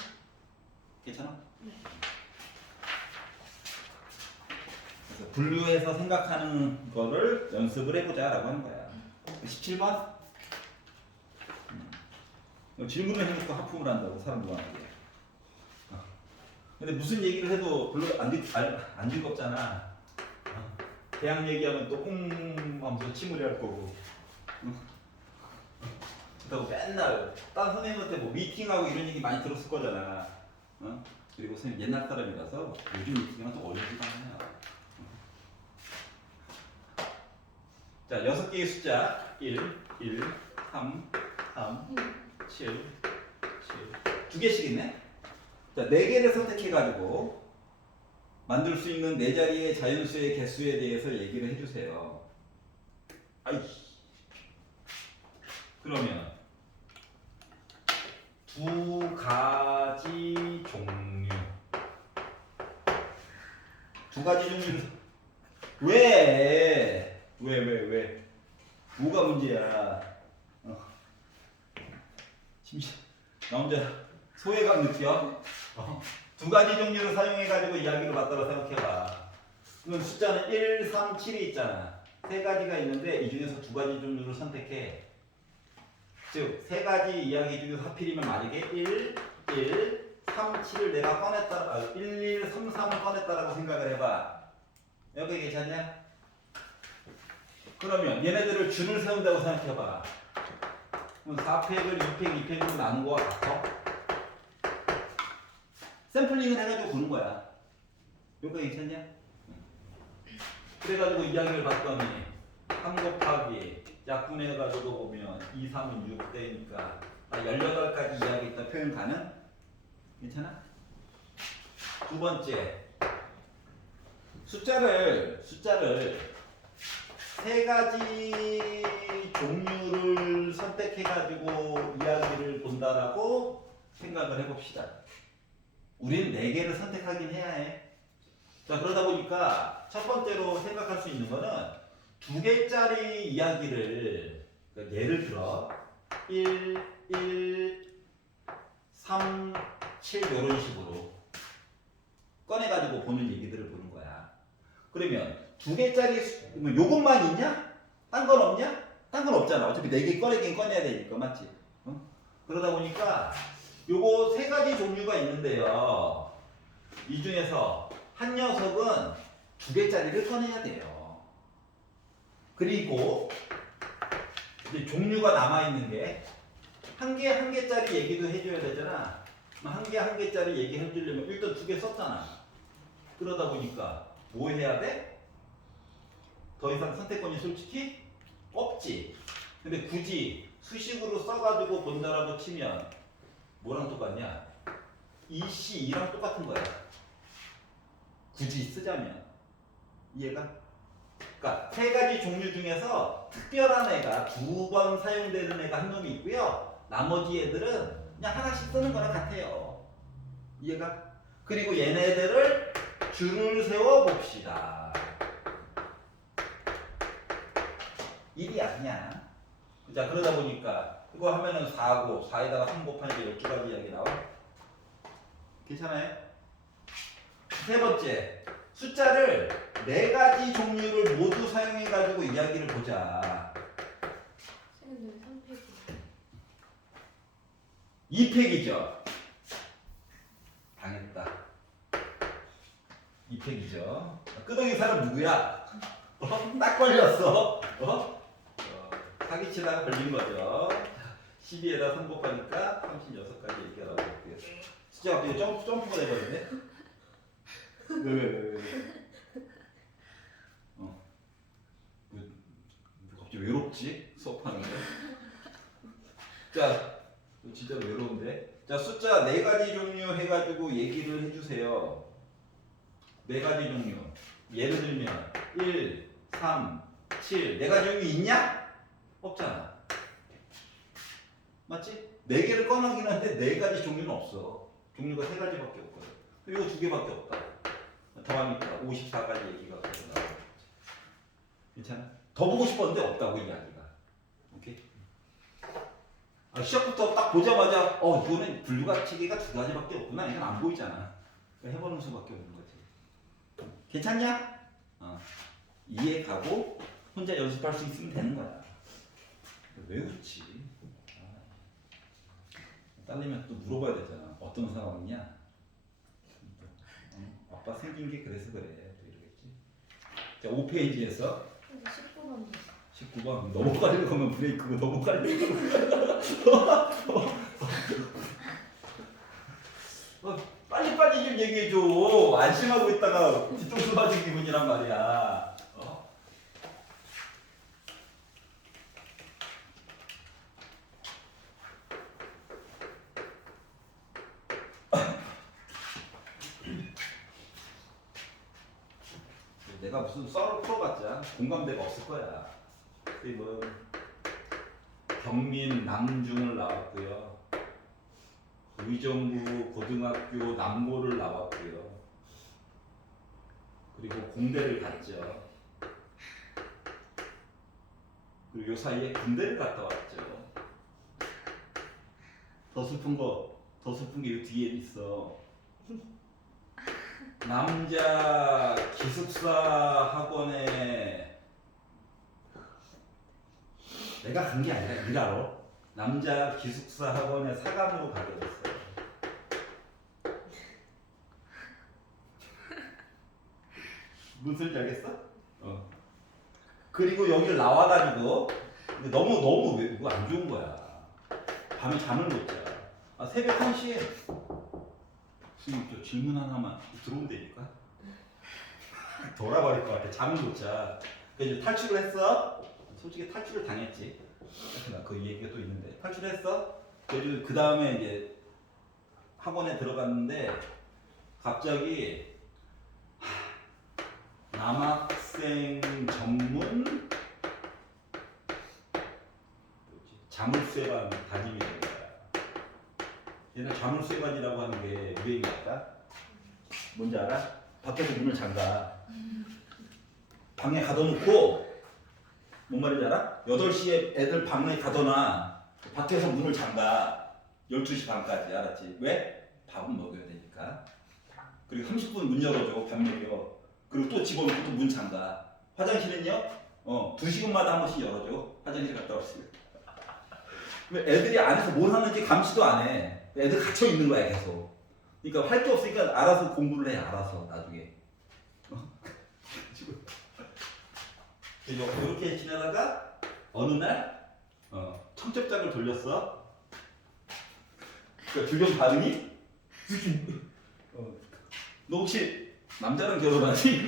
괜찮아? 네. 그래서 분류해서 생각하는 거를 연습을 해보자 라고 하는 거야. 17번? 질문을 해놓고 하품을 한다고 사람 좋아하는 게. 근데 무슨 얘기를 해도 별로 안 즐겁잖아. 대학 얘기하면 또 하면서 침울해 할 거고. 그렇다고 맨날 딴 선생님한테 뭐 미팅하고 이런 얘기 많이 들었을 거잖아. 그리고 선생님 옛날 사람이라서 요즘 미팅은 좀 어렵지가 않아요. 자, 6개의 숫자 1, 3, 7, 7 2개씩 있네? 자, 4개를 선택해가지고 만들 수 있는 4자리의 자연수의 개수에 대해서 얘기를 해주세요. 그러면 2가지 종류 2가지 종류 왜? 뭐가 문제야? 나 혼자 소외감 느껴? 2가지 종류를 사용해가지고 이야기를 만들어 생각해봐. 그럼 숫자는 1, 3, 7이 있잖아. 3가지가 있는데 이 중에서 2가지 종류를 선택해. 즉 3가지 이야기 중에서 하필이면 만약에 1, 1, 1137을 내가 꺼냈다, 1133을 꺼냈다라고 생각을 해봐. 여기 괜찮냐? 그러면 얘네들을 줄을 세운다고 생각해봐. 그럼 4팩을 2팩, 2팩으로 나눈 거와 같아? 샘플링을 해가지고 보는 거야. 여기 괜찮냐? 그래가지고 이야기를 봤더니 3 곱하기 약분해가지고 보면 2, 3은 6대니까 18가지 이야기 있다 표현 가능? 괜찮아? 두 번째, 숫자를 세 가지 종류를 선택해가지고 이야기를 본다라고 생각을 해봅시다. 우리는 4개를 선택하긴 해야 해. 자, 그러다 보니까 첫 번째로 생각할 수 있는 거는 2개짜리 이야기를, 그러니까 예를 들어 1, 3, 7 이런 식으로 꺼내가지고 보는 얘기들을 보는 거야. 그러면 2개짜리 요것만 있냐? 딴 건 없냐? 딴 건 없잖아. 어차피 4개 꺼내긴 꺼내야 되니까, 맞지? 어? 그러다 보니까 요거 3가지 종류가 있는데요. 이 중에서 한 녀석은 2개짜리를 꺼내야 돼요. 그리고 이제 종류가 남아있는 게 한 개짜리 얘기도 해줘야 되잖아. 한 개짜리 얘기 해주려면 일단 2개 썼잖아. 그러다 보니까 뭐 해야 돼? 더 이상 선택권이 솔직히 없지. 근데 굳이 수식으로 써가지고 본다라고 치면 뭐랑 똑같냐? EC2랑 똑같은 거야. 굳이 쓰자면. 이해가? 그러니까 3가지 종류 중에서 특별한 애가 2번 사용되는 애가 한 놈이 있고요. 나머지 애들은 그냥 하나씩 쓰는 거랑 같아요. 이해가? 그리고 얘네들을 줄을 세워 봅시다. 일이 아니야. 자, 그러다 보니까 이거 하면은 4고 4에다가 3 곱하니까 12가지 이야기 나와. 괜찮아요? 세 번째, 숫자를 4가지 종류를 모두 사용해가지고 이야기를 보자. 쌤은 3팩이 2팩이죠. 당했다. 2팩이죠. 끄덕이 사람 누구야? 딱 걸렸어. 사기치다가 걸린 거죠. 12에다 3 곱하니까 36가지 얘기하라고 할게요. 숫자 갑자기 점프가 돼버렸네. 왜? 갑자기 외롭지? 수업하는데. 자, 진짜 외로운데. 자, 숫자 4가지 종류 해가지고 얘기를 해주세요. 4가지 종류. 예를 들면 1, 3, 7. 4가지 종류 있냐? 없잖아. 맞지? 4개를 꺼내긴 한데 4가지 종류는 없어. 종류가 3가지밖에 없거든. 이거 2개밖에 없다. 더하니까 54가지 얘기가 나와. 괜찮아? 더 보고 싶었는데 없다고 이야기가. 오케이? 시작부터 딱 보자마자 이거는 분류가치기가 2가지밖에 없구나. 이건 안 보이잖아. 그러니까 해보는 수밖에 없는 거지. 괜찮냐? 이해 가고 혼자 연습할 수 있으면 되는 거야. 왜 웃지? 딸내미한테 또 물어봐야 되잖아. 어떤 상황이냐? 아빠 생긴 게 그래서 그래. 또 이러겠지. 자, 5페이지에서 19번 19번 넘어가려고 하면 브레이크고 넘어가려고 빨리빨리 좀 얘기해줘. 안심하고 있다가 뒤통수 맞은 기분이란 말이야. 내가 무슨 썰을 풀어봤자 공감대가 없을 거야. 뭐 경민 남중을 나왔고요. 의정부 고등학교 남고를 나왔고요. 그리고 공대를 갔죠. 그리고 요 사이에 군대를 갔다 왔죠. 더 슬픈 게 요 뒤에 있어. 남자 기숙사 학원에 내가 간 게 아니라 일하러 남자 기숙사 학원에 사감으로 가게 됐어요. 무슨 소리인지 알겠어? 그리고 여기를 나와가지고 너무 왜 이거 안 좋은 거야. 밤에 잠을 못 자. 새벽 1시에 선생님 저 질문 하나만 들어온다니까. 돌아버릴 것 같아. 잠을 못 자. 그래서 탈출을 했어. 솔직히 탈출을 당했지. 그 얘기가 또 있는데 탈출했어. 그래서 그 다음에 이제 학원에 들어갔는데 갑자기 남학생 전문 자물쇠반 담임이 된 거야. 얘는 자물쇠반이라고 하는 게 유행이었다. 뭔지 알아? 밖에서 문을 잠가. 방에 가둬놓고 뭔 말인지 알아? 8시에 애들 방에 가둬놔. 밖에서 문을 잠가. 12시 반까지. 알았지? 왜? 밥은 먹여야 되니까. 그리고 30분 문 열어줘. 밥 먹여. 그리고 또 집어넣고 또 문 잠가. 화장실은요? 2시간마다 한 번씩 열어줘. 화장실 갔다 왔으면. 애들이 안에서 뭘 하는지 감시도 안 해. 애들 갇혀 있는 거야 계속. 그러니까 할 게 없으니까 알아서 공부를 해. 알아서 나중에. 이렇게 지내다가 어느 날 청첩장을 돌렸어. 그러니까 주변 반응이 너 혹시 남자랑 결혼하니?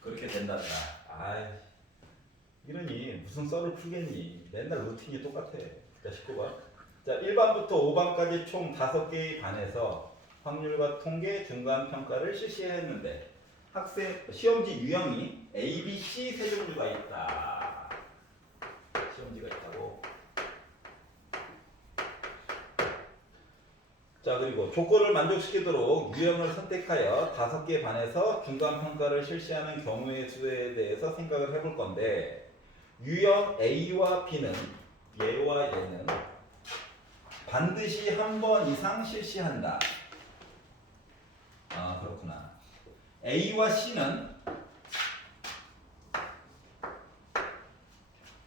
그렇게 된단다. 아이, 이러니 무슨 썰을 풀겠니? 맨날 루틴이 똑같아. 자, 19번. 자, 1반부터 5반까지 총 5개의 반에서 확률과 통계 중간 평가를 실시했는데 학생 시험지 유형이 A, B, C 세 종류가 있다. 시험지가 있다고. 자, 그리고 조건을 만족시키도록 유형을 선택하여 5개 반에서 중간 평가를 실시하는 경우의 수에 대해서 생각을 해볼 건데 유형 A와 B는 얘와 얘는 반드시 한 번 이상 실시한다. 아, 그렇구나. A와 C는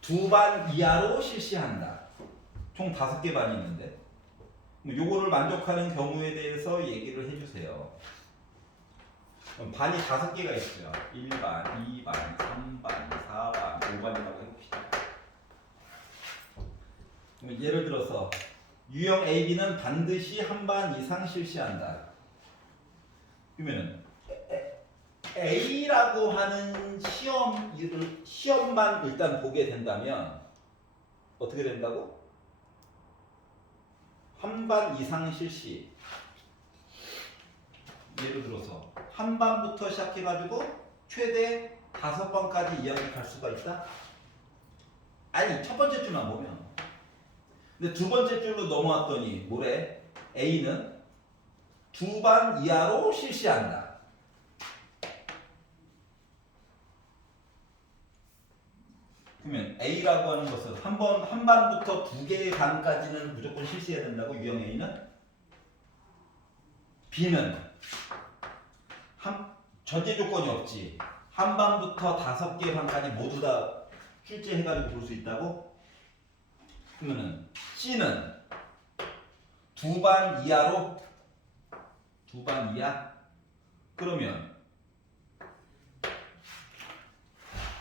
2반 이하로 실시한다. 총 5개 반이 있는데 요거를 만족하는 경우에 대해서 얘기를 해주세요. 반이 5개가 있어요. 1반, 2반, 3반, 4반, 5반이라고 해봅시다. 예를 들어서 유형 AB는 반드시 한 반 이상 실시한다. 그러면 A라고 하는 시험만 일단 보게 된다면 어떻게 된다고? 한 반 이상 실시. 예를 들어서 한 반부터 시작해가지고 최대 5반까지 이야기할 수가 있다? 아니, 첫 번째 줄만 보면. 근데 두 번째 줄로 넘어왔더니 뭐래? A는 2반 이하로 실시한다. 그러면 A라고 하는 것은 한 반부터 2개의 반까지는 무조건 실시해야 된다고 유형 A는? B는 전제 조건이 없지. 한 반부터 5개 반까지 모두 다 출제해가지고 볼 수 있다고? 그러면은 C는 2반 이하로 2반 이하? 그러면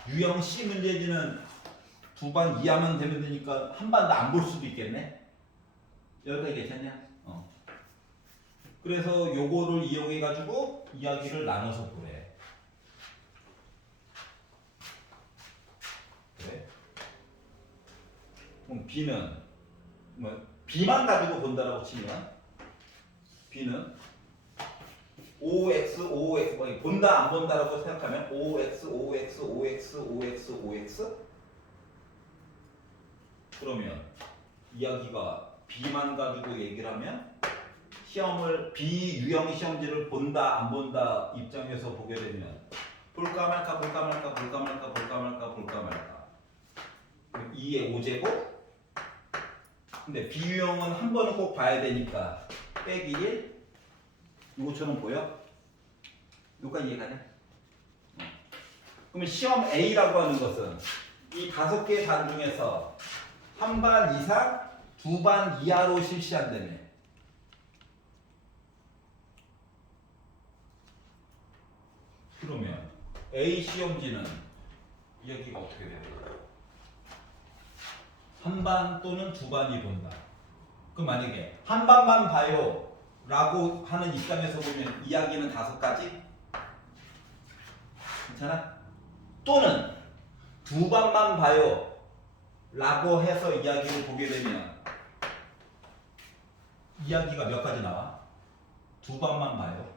유형 C 문제지는 2반 이하만 되면 되니까 한 반도 안 볼 수도 있겠네? 여기까지 괜찮냐? 그래서 요거를 이용해 가지고 이야기를 나눠서 보래. 그래? 그럼 B는 B만 가지고 본다라고 치면 B는 OX, OX, 본다 안 본다라고 생각하면 OX, OX, OX, OX, OX. 그러면 이야기가 B만 가지고 얘기를 하면 시험을 비유형 시험지를 본다 안 본다 입장에서 보게 되면 볼까 말까 볼까 말까 볼까 말까 볼까 말까 볼까 말까 2의 5제곱. 근데 비유형은 한 번은 꼭 봐야 되니까 빼기 1. 이거처럼 보여? 여기까지 이해가냐? 그러면 시험 A라고 하는 것은 이 5개 반 중에서 한 반 이상 두 반 이하로 실시한다며. 그러면 A 시험지는 여기가 어떻게 돼요? 한 반 또는 두 반이 본다. 그럼 만약에 한 반만 봐요 라고 하는 입장에서 보면 이야기는 5가지? 괜찮아? 또는 두 반만 봐요 라고 해서 이야기를 보게 되면 이야기가 몇 가지 나와? 두 반만 봐요.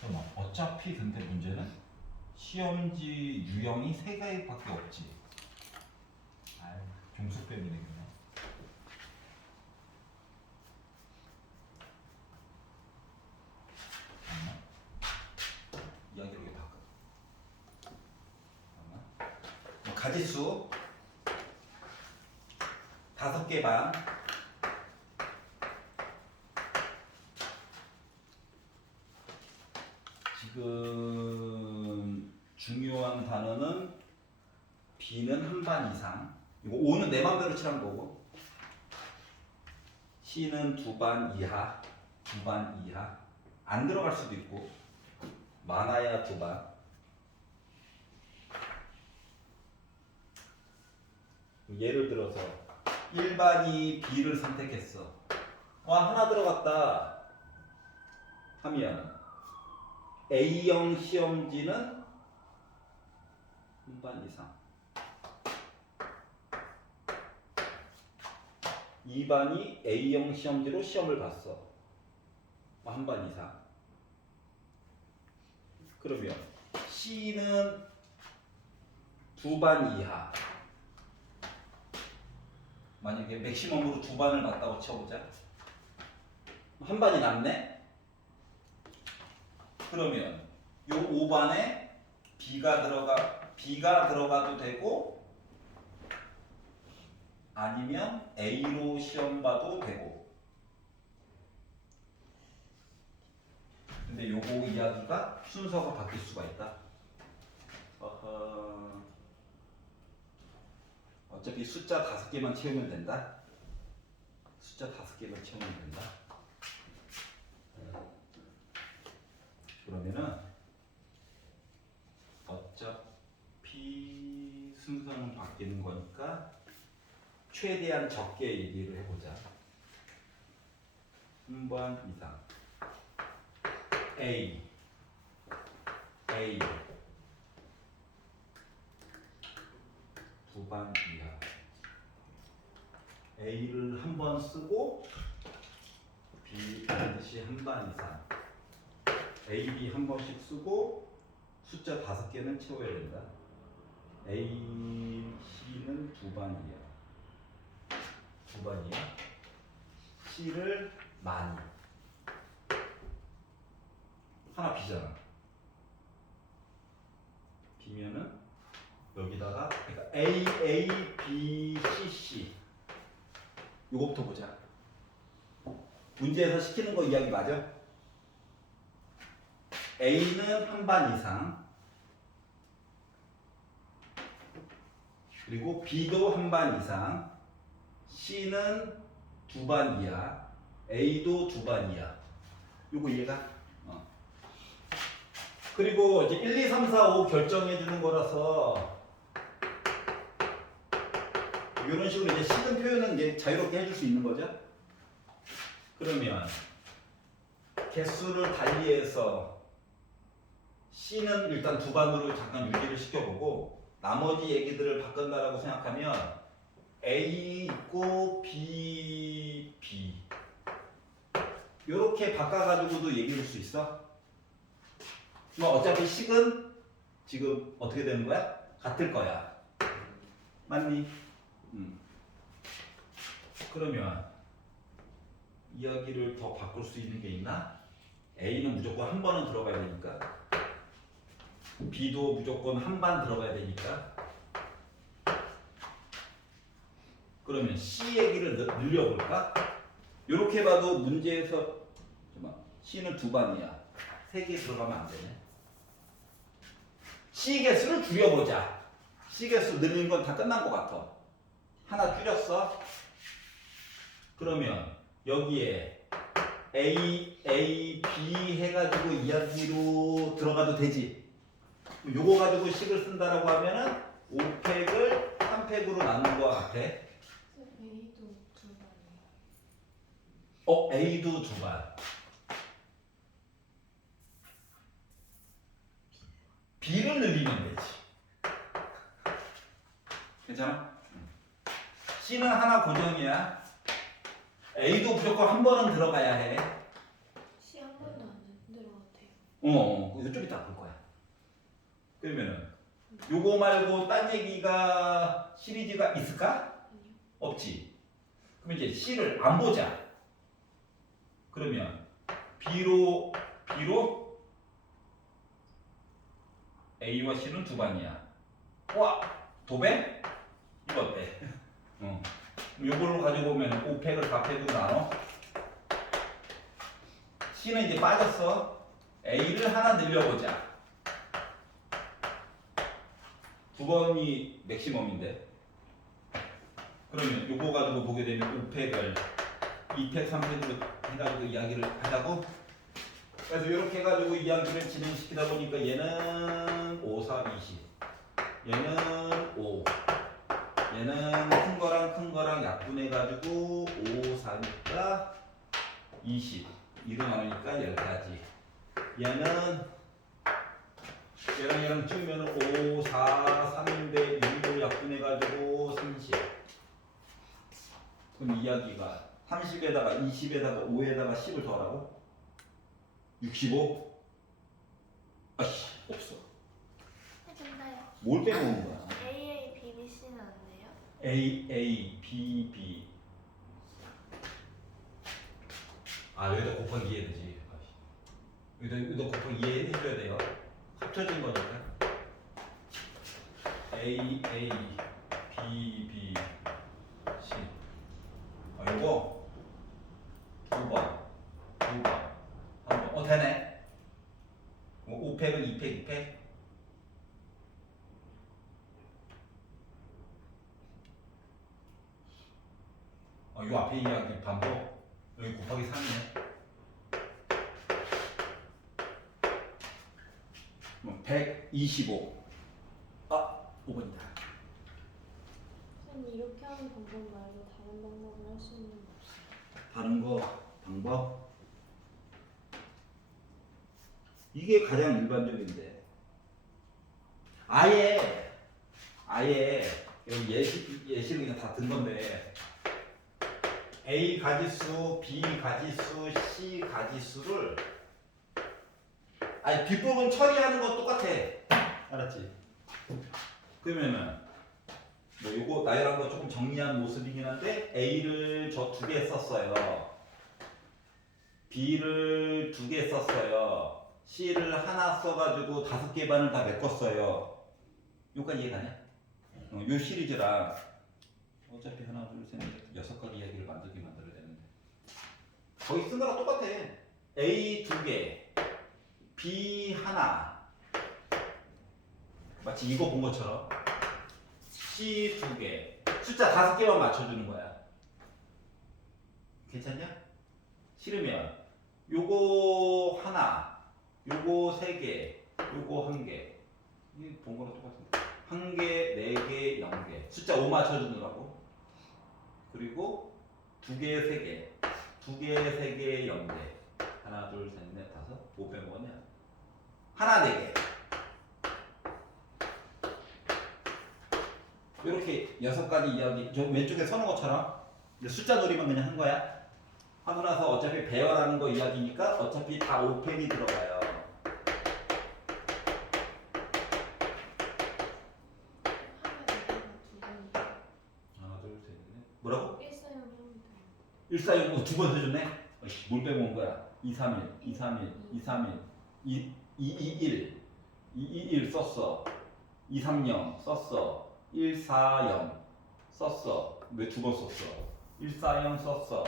그럼 어차피 근데 문제는 시험지 유형이 3개밖에 없지. 아유, 종수뱀이 되겠네. 잠깐만. 이야기를 이렇게 바꿔. 잠깐만. 가지수 5개 반. 지금 중요한 단어는 B는 한 반 이상. 이거 O는 내 맘대로 칠한 거고. C는 두 반 이하. 두 반 이하. 안 들어갈 수도 있고. 많아야 두 반. 예를 들어서 1반이 B를 선택했어. 하나 들어갔다 하면 A형 시험지는 한 반 이상. 2반이 A형 시험지로 시험을 봤어. 한 반 이상. 그러면 C는 두 반 이하. 만약에 맥시멈으로 두 반을 봤다고 쳐보자. 한 반이 남네? 그러면 요 5반에 B가 들어가도 되고 아니면 A로 시험 봐도 되고. 근데 요거 이야기가 순서가 바뀔 수가 있다. 어차피 숫자 5개만 채우면 된다. 숫자 5개만 채우면 된다. 그러면은 어차피 순서는 바뀌는 거니까 최대한 적게 얘기를 해보자. 한 번 이상. A 두 반 이하. A를 한 번 쓰고 B 반드시 한 반 이상. A, B 한 번씩 쓰고 숫자 5개는 채워야 된다. A, C는 두 반 이하. 두 반 이하. C를 많이. 하나 B잖아. B면은 여기다가 그러니까 A, B, C. 요거부터 보자. 문제에서 시키는 거 이야기 맞아? A는 한 반 이상. 그리고 B도 한 반 이상. C는 두 반 이하. A도 두 반 이하. 요거 이해가? 그리고 이제 1, 2, 3, 4, 5 결정해 주는 거라서 이런 식으로 이제 식은 표현은 이제 자유롭게 해줄 수 있는 거죠. 그러면 개수를 달리해서 C는 일단 두 반으로 잠깐 유지를 시켜보고 나머지 얘기들을 바꾼다라고 생각하면 A 있고 B 이렇게 바꿔가지고도 얘기할 수 있어. 뭐 어차피 식은 지금 어떻게 되는 거야? 같을 거야. 맞니? 그러면 이야기를 더 바꿀 수 있는 게 있나? A는 무조건 한 번은 들어가야 되니까. B도 무조건 한 반 들어가야 되니까. 그러면 C 얘기를 늘려볼까? 이렇게 봐도 문제에서 잠깐만, C는 두 반이야. 세 개 들어가면 안 되네. C 개수를 줄여보자. C 개수 늘리는 건 다 끝난 것 같아. 하나 줄였어. 그러면 여기에 A, B 해가지고 이야기로 들어가도 되지. 요거 가지고 식을 쓴다라고 하면은 5팩을 3팩으로 나눈 것 같아. A도 두 반이에요. A도 두 반. B를 늘리면 되지. 괜찮아? C는 하나 고정이야. A도 무조건 한 번은 들어가야 해. C 한 번도 안 들어갔대요. 이거 좀 이따 볼 거야. 그러면은 요거 말고 딴 얘기가 시리즈가 있을까? 아니요. 없지. 그럼 이제 C를 안 보자. 그러면 B로 A와 C는 두 반이야. 와, 도배? 이거 어때? 그럼 요걸로 가지고 오면 5팩을 4팩으로 나눠. C는 이제 빠졌어. A를 하나 늘려보자. 두 번이 맥시멈인데. 그러면 요거 가지고 보게 되면 5팩을 2팩, 3팩으로 해가지고 이야기를 하자고. 그래서 이렇게 해가지고 이야기를 진행시키다 보니까 얘는 5, 4, 20. 얘는 5. 얘는 큰 거랑 약분해가지고 5, 4니까 20. 2로 나누니까 10가지. 얘랑 찍으면 5, 4, 3인데 2로 약분해가지고 30. 그럼 이야기가 30에다가 20에다가 5에다가 10을 더하라고? 65? 아씨, 없어. 근데 뭘 빼먹은 거야? AA, BBC는 안 돼요? A, B, B. 여기다 곱하기 이해되지. 여기다 곱하기 이해해줘야 돼요. 합쳐진 거니까. A, B, B, C. 요거 두 번, 한 번. 되네. 5팩은 2팩, 2팩. 요 앞에 이야기 반복. 여기 곱하기 3이네. 125. 5번이다. 선생님 이렇게 하는 방법 말고 다른 방법을 할 수 있는 거 없어요? 다른 거 방법. 이게 가장 일반적인데. 아예 여기 예시를 그냥 다 든 건데. A 가지수, B 가지수, C 가지수를 뒷부분 처리하는 건 똑같아. 알았지? 그러면은 요거 나열한 거 조금 정리한 모습이긴 한데 A를 저 2개 썼어요. B를 2개 썼어요. C를 하나 써가지고 5개 반을 다 메꿨어요. 요까지 이해가냐? 요 시리즈랑 어차피 하나, 둘, 셋, 넷, 6가지 이야기를 만들어야 되는데 거의 쓴 거랑 똑같아. A 2개, B 하나. 마치 이거 본 것처럼 C 2개, 숫자 5개만 맞춰주는 거야. 괜찮냐? 싫으면 요거 하나, 요거 3개, 요거 1개. 이게 본 거랑 똑같은데 1개, 4개, 0개. 숫자 5 맞춰주느라고. 그리고 2개, 3개, 2개, 3개, 0개. 하나, 둘, 셋, 넷, 다섯. 5 빼먹었냐? 하나, 4개. 이렇게 6가지 이야기. 저 왼쪽에 서는 것처럼 숫자 놀이만 그냥 한 거야. 하고 나서 어차피 배열하는 거 이야기니까 어차피 다 5팩이 들어가요. 하나, 둘, 셋, 넷. 뭐라고? 146 2번 해줬네? 뭘 빼먹은 거야? 231, 231, 231, 221, 221 썼어. 230 썼어. 140 썼어. 왜 2번 썼어? 140 썼어.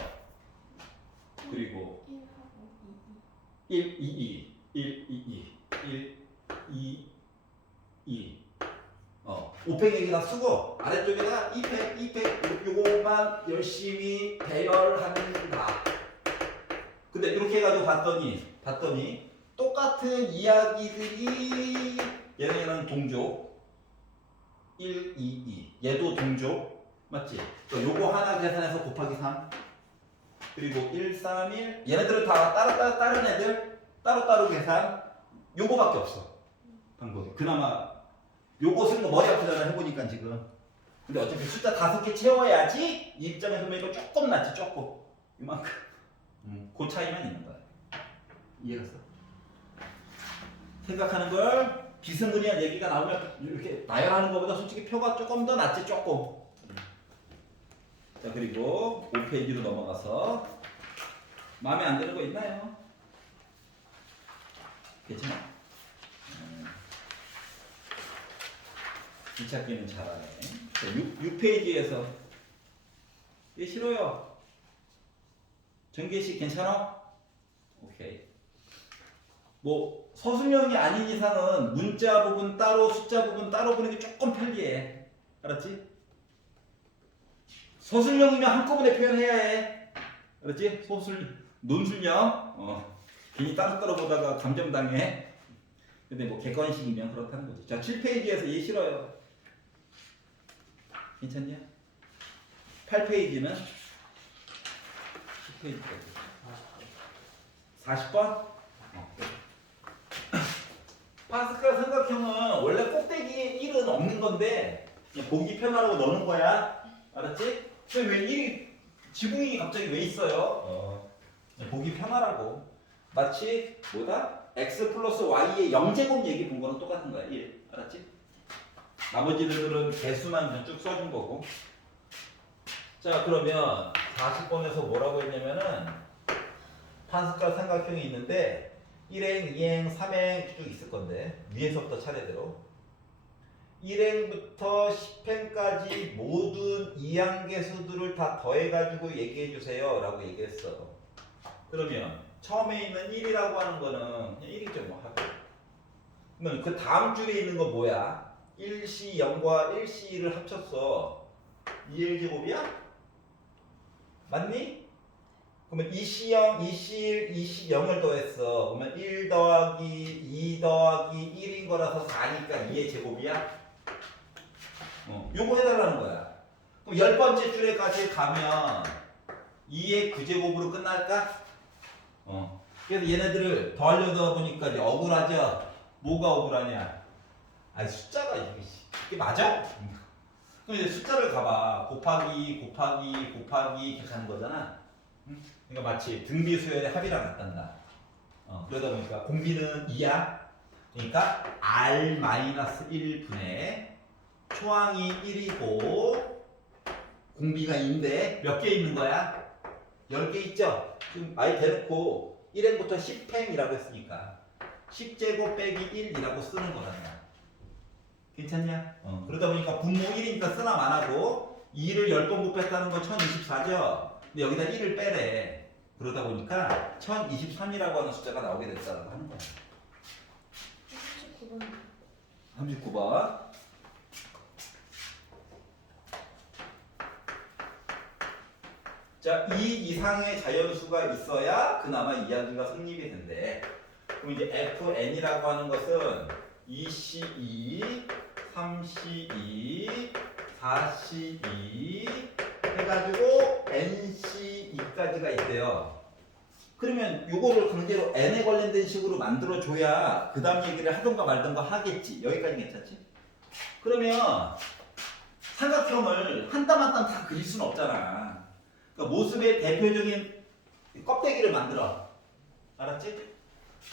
그리고 1하고 2. 1, 2, 2, 1, 2, 2, 1, 2, 2. 5팩에다 쓰고 아래쪽에다가 2팩, 2팩 요것만 열심히 배열합니다. 근데 이렇게 해가지고 봤더니 똑같은 이야기들이 얘는 동조 1, 2, 2 얘도 동조 맞지? 요거 하나 계산해서 곱하기 3 그리고 1, 3, 1 얘네들은 다 다른 애들 따로따로 계산 요거밖에 없어 방법이. 그나마 요거 쓰는 거 머리 아프잖아 해보니까 지금. 근데 어차피 숫자 5개 채워야지 이 입장에서 보니까 조금 낫지 조금 이만큼. 그 차이만 있는 거야. 이해갔어? 생각하는 걸 비스무리한 얘기가 나오면 이렇게 나열하는 것보다 솔직히 표가 조금 더 낫지 조금. 자 그리고 5페이지로 넘어가서 마음에 안 드는 거 있나요? 괜찮아? 2찾기는 잘하네. 6페이지에서 얘 싫어요. 전개식 괜찮아? 오케이. 뭐 서술형이 아닌 이상은 문자 부분 따로 숫자 부분 따로 보는 게 조금 편리해. 알았지? 서술형이면 한꺼번에 표현해야 해. 알았지? 논술형. 괜히 따로따로 보다가 감점당해. 근데 뭐 객관식이면 그렇다는 거지. 자 7페이지에서 얘 싫어요. 괜찮냐? 8페이지는 10페이지까지 40번? 파스칼 삼각형은 원래 꼭대기에 1은 없는 건데 그냥 보기 편하라고 넣는 거야. 알았지? 근데 왜 1이 지붕이 갑자기 왜 있어요? 보기 편하라고. 마치 뭐다? x 플러스 y의 0제곱 얘기 본 거는 똑같은 거야. 1. 알았지? 나머지들은 개수만 그냥 쭉 써준 거고. 자 그러면 40번에서 뭐라고 했냐면은 파스칼 삼각형이 있는데 1행, 2행, 3행 쭉 있을 건데 위에서부터 차례대로 1행부터 10행까지 모든 이항계수들을 다 더해가지고 얘기해주세요 라고 얘기했어. 그러면 처음에 있는 1이라고 하는 거는 그냥 1이죠 뭐 하고. 그러면 그 다음 줄에 있는 거 뭐야? 1C 0과 1C 1을 합쳤어. 2L제곱이야? 맞니? 그러면 2C 0, 2C 1, 2C 0을 더했어. 그러면 1 더하기 2 더하기 1인 거라서 4니까 2의 제곱이야? 요거 해달라는 거야. 그럼 10번째 줄에까지 가면 2의 9제곱으로 끝날까? 그래서 얘네들을 더하려다 보니까 이제 억울하죠? 뭐가 억울하냐? 아니 숫자가 이게 맞아? 그럼 이제 숫자를 가봐. 곱하기 이렇게 하는 거잖아. 그러니까 마치 등비수열의 합이랑 같단다. 그러다 보니까 공비는 2야. 그러니까 R-1분의 초항이 1이고 공비가 2인데 몇 개 있는 거야? 10개 있죠? 지금 아예 대놓고 1행부터 10행이라고 했으니까 10제곱 빼기 1이라고 쓰는 거란다. 괜찮냐? 그러다 보니까 분모 1이니까 쓰나 마나고 2를 10번 곱했다는 건 1024죠? 근데 여기다 1을 빼래. 그러다 보니까 1023이라고 하는 숫자가 나오게 됐다고 하는 거야. 39번. 39번. 자, 이 이상의 자연수가 있어야 그나마 이야기가 성립이 된대. 그럼 이제 fn이라고 하는 것은 2c2, 3c2, 4c2 해가지고 nc2까지가 있대요. 그러면 요거를 강제로 n에 관련된 식으로 만들어줘야 그 다음 얘기를 하던가 말던가 하겠지. 여기까지 괜찮지? 그러면 삼각형을 한 땀 한 땀 다 그릴 수는 없잖아. 그러니까 모습의 대표적인 껍데기를 만들어. 알았지?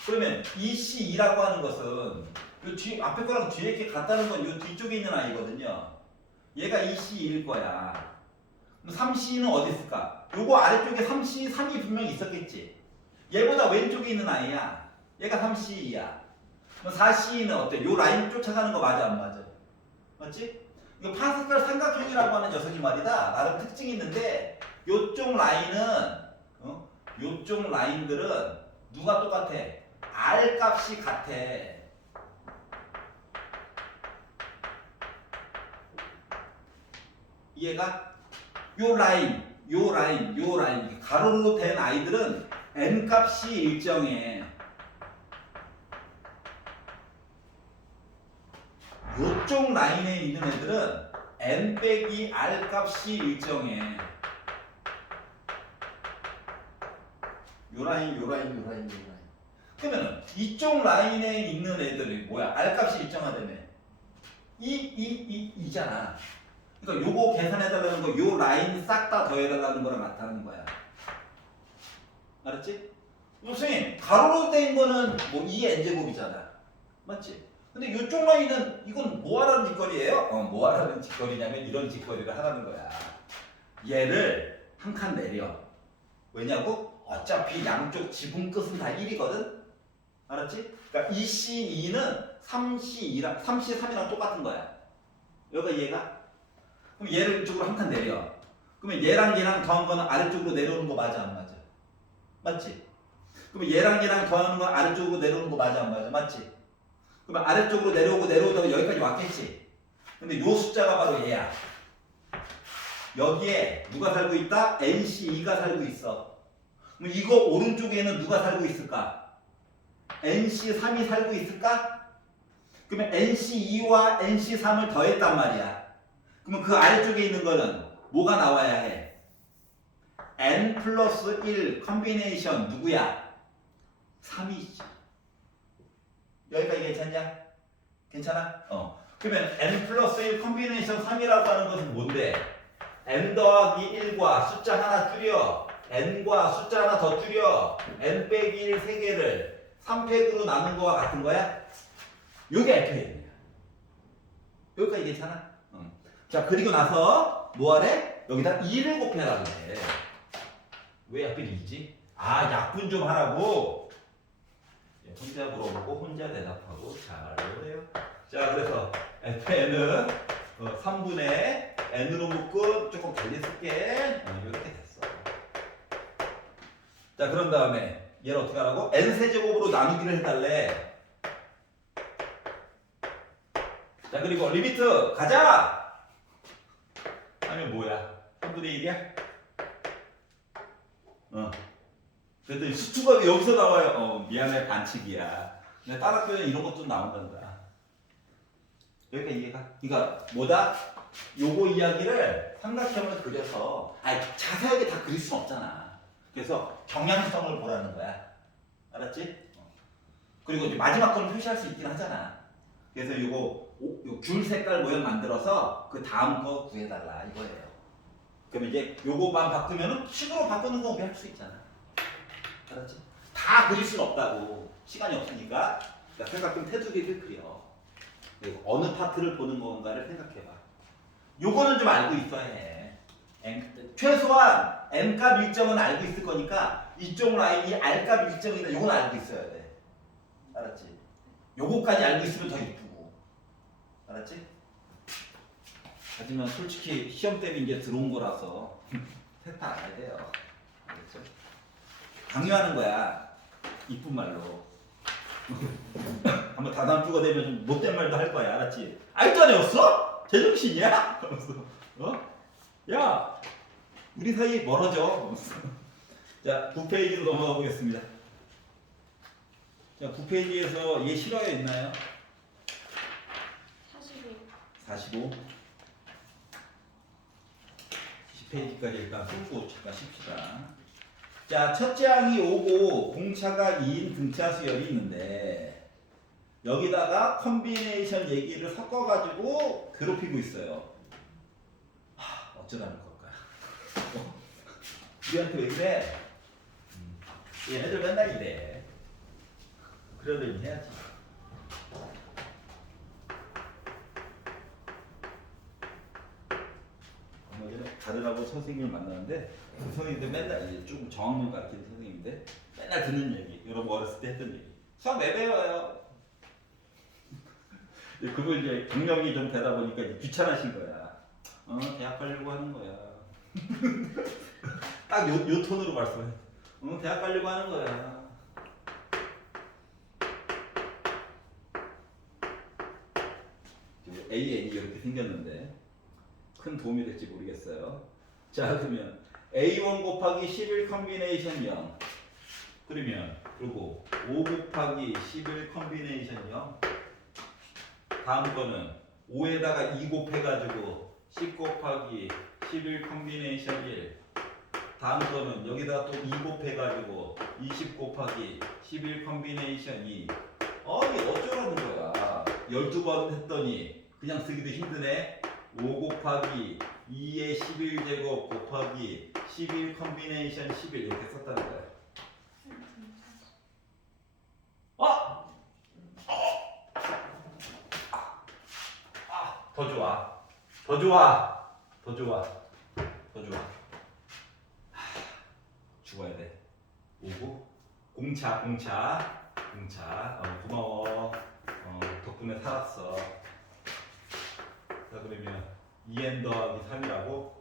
그러면 EC2라고 하는 것은 요 뒤, 앞에 거랑 뒤에 이렇게 같다는 건 요 뒤쪽에 있는 아이거든요. 얘가 EC2일 거야. 3C는 어디 있을까? 요거 아래쪽에 3C, 3이 분명히 있었겠지. 얘보다 왼쪽에 있는 아이야. 얘가 3C야. 4C는 어때? 요 라인 쫓아가는 거 맞아 안 맞아? 맞지? 이거 파스칼 삼각형이라고 하는 녀석이 말이다. 나름 특징이 있는데 요쪽 라인은 요쪽 라인들은 누가 똑같아? R 값이 같아. 이해가? 요 라인 가로로 된 아이들은 n 값이 일정해. 요쪽 라인에 있는 애들은 n 빼기 r 값이 일정해. 요 라인. 그러면 이쪽 라인에 있는 애들이 뭐야? r 값이 일정하다며. 이잖아. 그러니까 요거 계산해달라는 거, 요 라인 싹 다 더해달라는 거랑 같다는 거야. 알았지? 선생님, 가로로 된 거는 뭐 2n제곱이잖아. 맞지? 근데 요쪽 라인은 이건 뭐 하라는 짓거리예요? 뭐 하라는 짓거리냐면 이런 짓거리를 하라는 거야. 얘를 한 칸 내려. 왜냐고? 어차피 양쪽 지분 끝은 다 1이거든? 알았지? 그러니까 2C2는 3C3이랑 똑같은 거야. 여기가 이해가? 그럼 얘를 이쪽으로 한 칸 내려. 그러면 얘랑 더한 거는 아래쪽으로 내려오는 거 맞아 안 맞아? 맞지? 그러면 얘랑 더하는 건 아래쪽으로 내려오는 거 맞아 안 맞아? 맞지? 그러면 아래쪽으로 내려오다가 여기까지 왔겠지? 근데 요 숫자가 바로 얘야. 여기에 누가 살고 있다? NC2가 살고 있어. 그럼 이거 오른쪽에는 누가 살고 있을까? NC3이 살고 있을까? 그러면 NC2와 NC3을 더했단 말이야. 그러면 그 아래쪽에 있는 거는 뭐가 나와야 해? N 플러스 1 컨비네이션 누구야? 3이지. 여기까지 괜찮냐? 괜찮아? 그러면 N 플러스 1 컨비네이션 3이라고 하는 것은 뭔데? N 더하기 1과 숫자 하나 줄여 N과 숫자 하나 더 줄여 N 빼기 1 3개를 3팩으로 나눈 거와 같은 거야? 요게 FN이야. 여기까지 괜찮아? 자, 그리고 나서 뭐 하래? 여기다 2를 곱해라 그래. 왜 하필 2지? 아, 약분 좀 하라고? 혼자 물어보고 혼자 대답하고 잘해요. 자, 그래서 FN은 3분의 N으로 묶은 조금 달리 쓸게. 이렇게 됐어. 자, 그런 다음에 얘를 어떻게 하라고? N세제곱으로 나누기를 해달래. 자, 그리고 리미트 가자! 하면 뭐야? 3분의 1이야? 그랬더니 수투가 여기서 나와요. 미안해, 반칙이야. 근데 따라표는 이런 것도 나온단다. 여기가 이해가? 그러니까 뭐다? 요거 이야기를 삼각형을 그려서 자세하게 다 그릴 수는 없잖아. 그래서 경향성을 보라는 거야. 알았지? 그리고 이제 마지막 거는 표시할 수 있긴 하잖아. 그래서 요거 귤 색깔 모양 만들어서 그 다음 거 구해달라 이거예요. 그러면 이제 요거만 바꾸면은 식으로 바꾸는 거 우리 할 수 있잖아. 알았지? 다 그릴 수는 없다고. 시간이 없으니까. 그러니까 삼각형 테두리를 그려. 그리고 어느 파트를 보는 건가를 생각해봐. 요거는 좀 알고 있어야 해. 최소한 N값 일정은 알고 있을 거니까 이쪽 라인이 R값 일정이다. 요건 알고 있어야 돼. 알았지? 요거까지 알고 있으면 더 이쁘고. 알았지? 하지만 솔직히 시험 때문에 이제 들어온 거라서 세타 알아야 돼요. 알겠죠? 강요하는 거야. 이쁜 말로. 한번 다다음 주가 되면 좀 못된 말도 할 거야. 알았지? 알짜네였어? 제정신이야? 야, 우리 사이 멀어져. 자, 9페이지로 넘어가 보겠습니다. 자, 9페이지에서 얘 실화에 있나요? 45. 10페이지까지 일단 풀고 잠깐 쉽시다. 자, 첫째 항이 오고 공차가 2인 등차 수열이 있는데 여기다가 컨비네이션 얘기를 섞어가지고 괴롭히고 있어요. 어쩌라는 걸까요? 우리한테 왜 그래? 얘네들 맨날 이래. 그러려니 해야지. 얼마 전에 가르라고 선생님을 만났는데 그 선생님들 맨날 이제 조금 정학문 가르치는 선생님인데 맨날 듣는 얘기, 여러분 어렸을 때 했던 얘기. 수학 왜 배워요? 그걸 이제 경력이 좀 되다 보니까 이제 귀찮아진 거야. 대학 가려고 하는 거야. 딱 요 톤으로 말씀해. 응, 대학 가려고 하는 거야. AN이 이렇게 생겼는데 큰 도움이 될지 모르겠어요. 자, 그러면 A1 곱하기 11 컨비네이션 0. 그러면 그리고 5 곱하기 11 컨비네이션 0. 다음 거는 5에다가 2 곱해가지고 10 곱하기 11 컨비네이션 1. 다음 거는 여기다 또 2 곱해가지고 20 곱하기 11 컨비네이션 2. 아니 어쩌라는 거야. 12번 했더니 그냥 쓰기도 힘드네. 5 곱하기 2의 11제곱 곱하기 11 컨비네이션 11 이렇게 썼다는 거야. 더 좋아. 더 좋아. 더 좋아. 더 좋아. 죽어야 돼. 오고 공차. 고마워. 덕분에 살았어. 자, 그러면 2n 더하기 3이라고.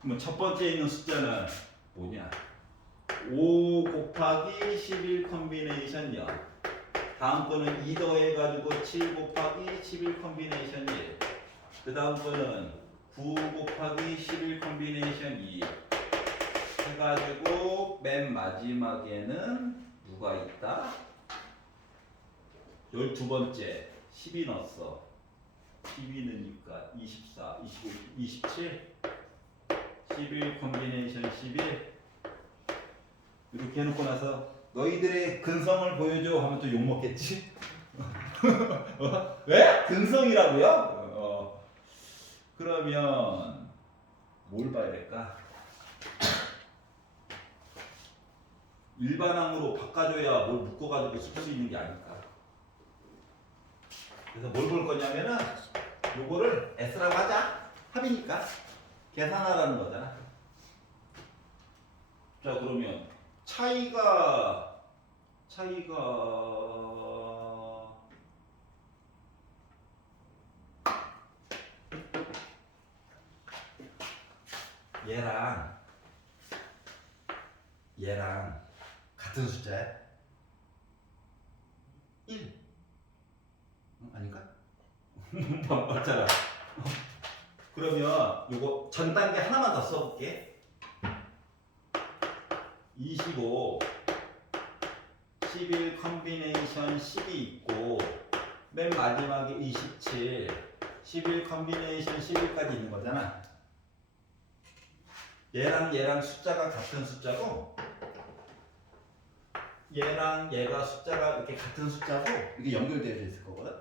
그러면 첫 번째 있는 숫자는 뭐냐? 5 곱하기 11 컨비네이션 0. 다음 거는 2 더해가지고 7 곱하기 11 컨비네이션 1. 그 다음 거는 9 곱하기 11 컨비네이션 2. 해가지고 맨 마지막에는 누가 있다? 12번째 10이 넣었어. 10이 넣으니까 24, 25, 27 11 컨비네이션 11 이렇게 해놓고 나서 너희들의 근성을 보여줘 하면 또 욕먹겠지? 왜? 근성이라고요? 그러면 뭘 봐야 될까? 일반항으로 바꿔줘야 뭘 묶어가지고 쓸 수 있는 게 아닐까. 그래서 뭘 볼 거냐면은 요거를 S라고 하자. 합이니까 계산하라는 거잖아. 자, 그러면 차이가 얘랑 같은 숫자야? 1 아닌가? 맞잖아. 그러면 요거 전 단계 하나만 더 써볼게. 25 11 컨비네이션 10이 있고 맨 마지막에 27 11 컨비네이션 11까지 있는 거잖아. 얘랑 숫자가 같은 숫자고 얘랑 얘가 숫자가 이렇게 같은 숫자고 이게 연결되어 있을 거거든.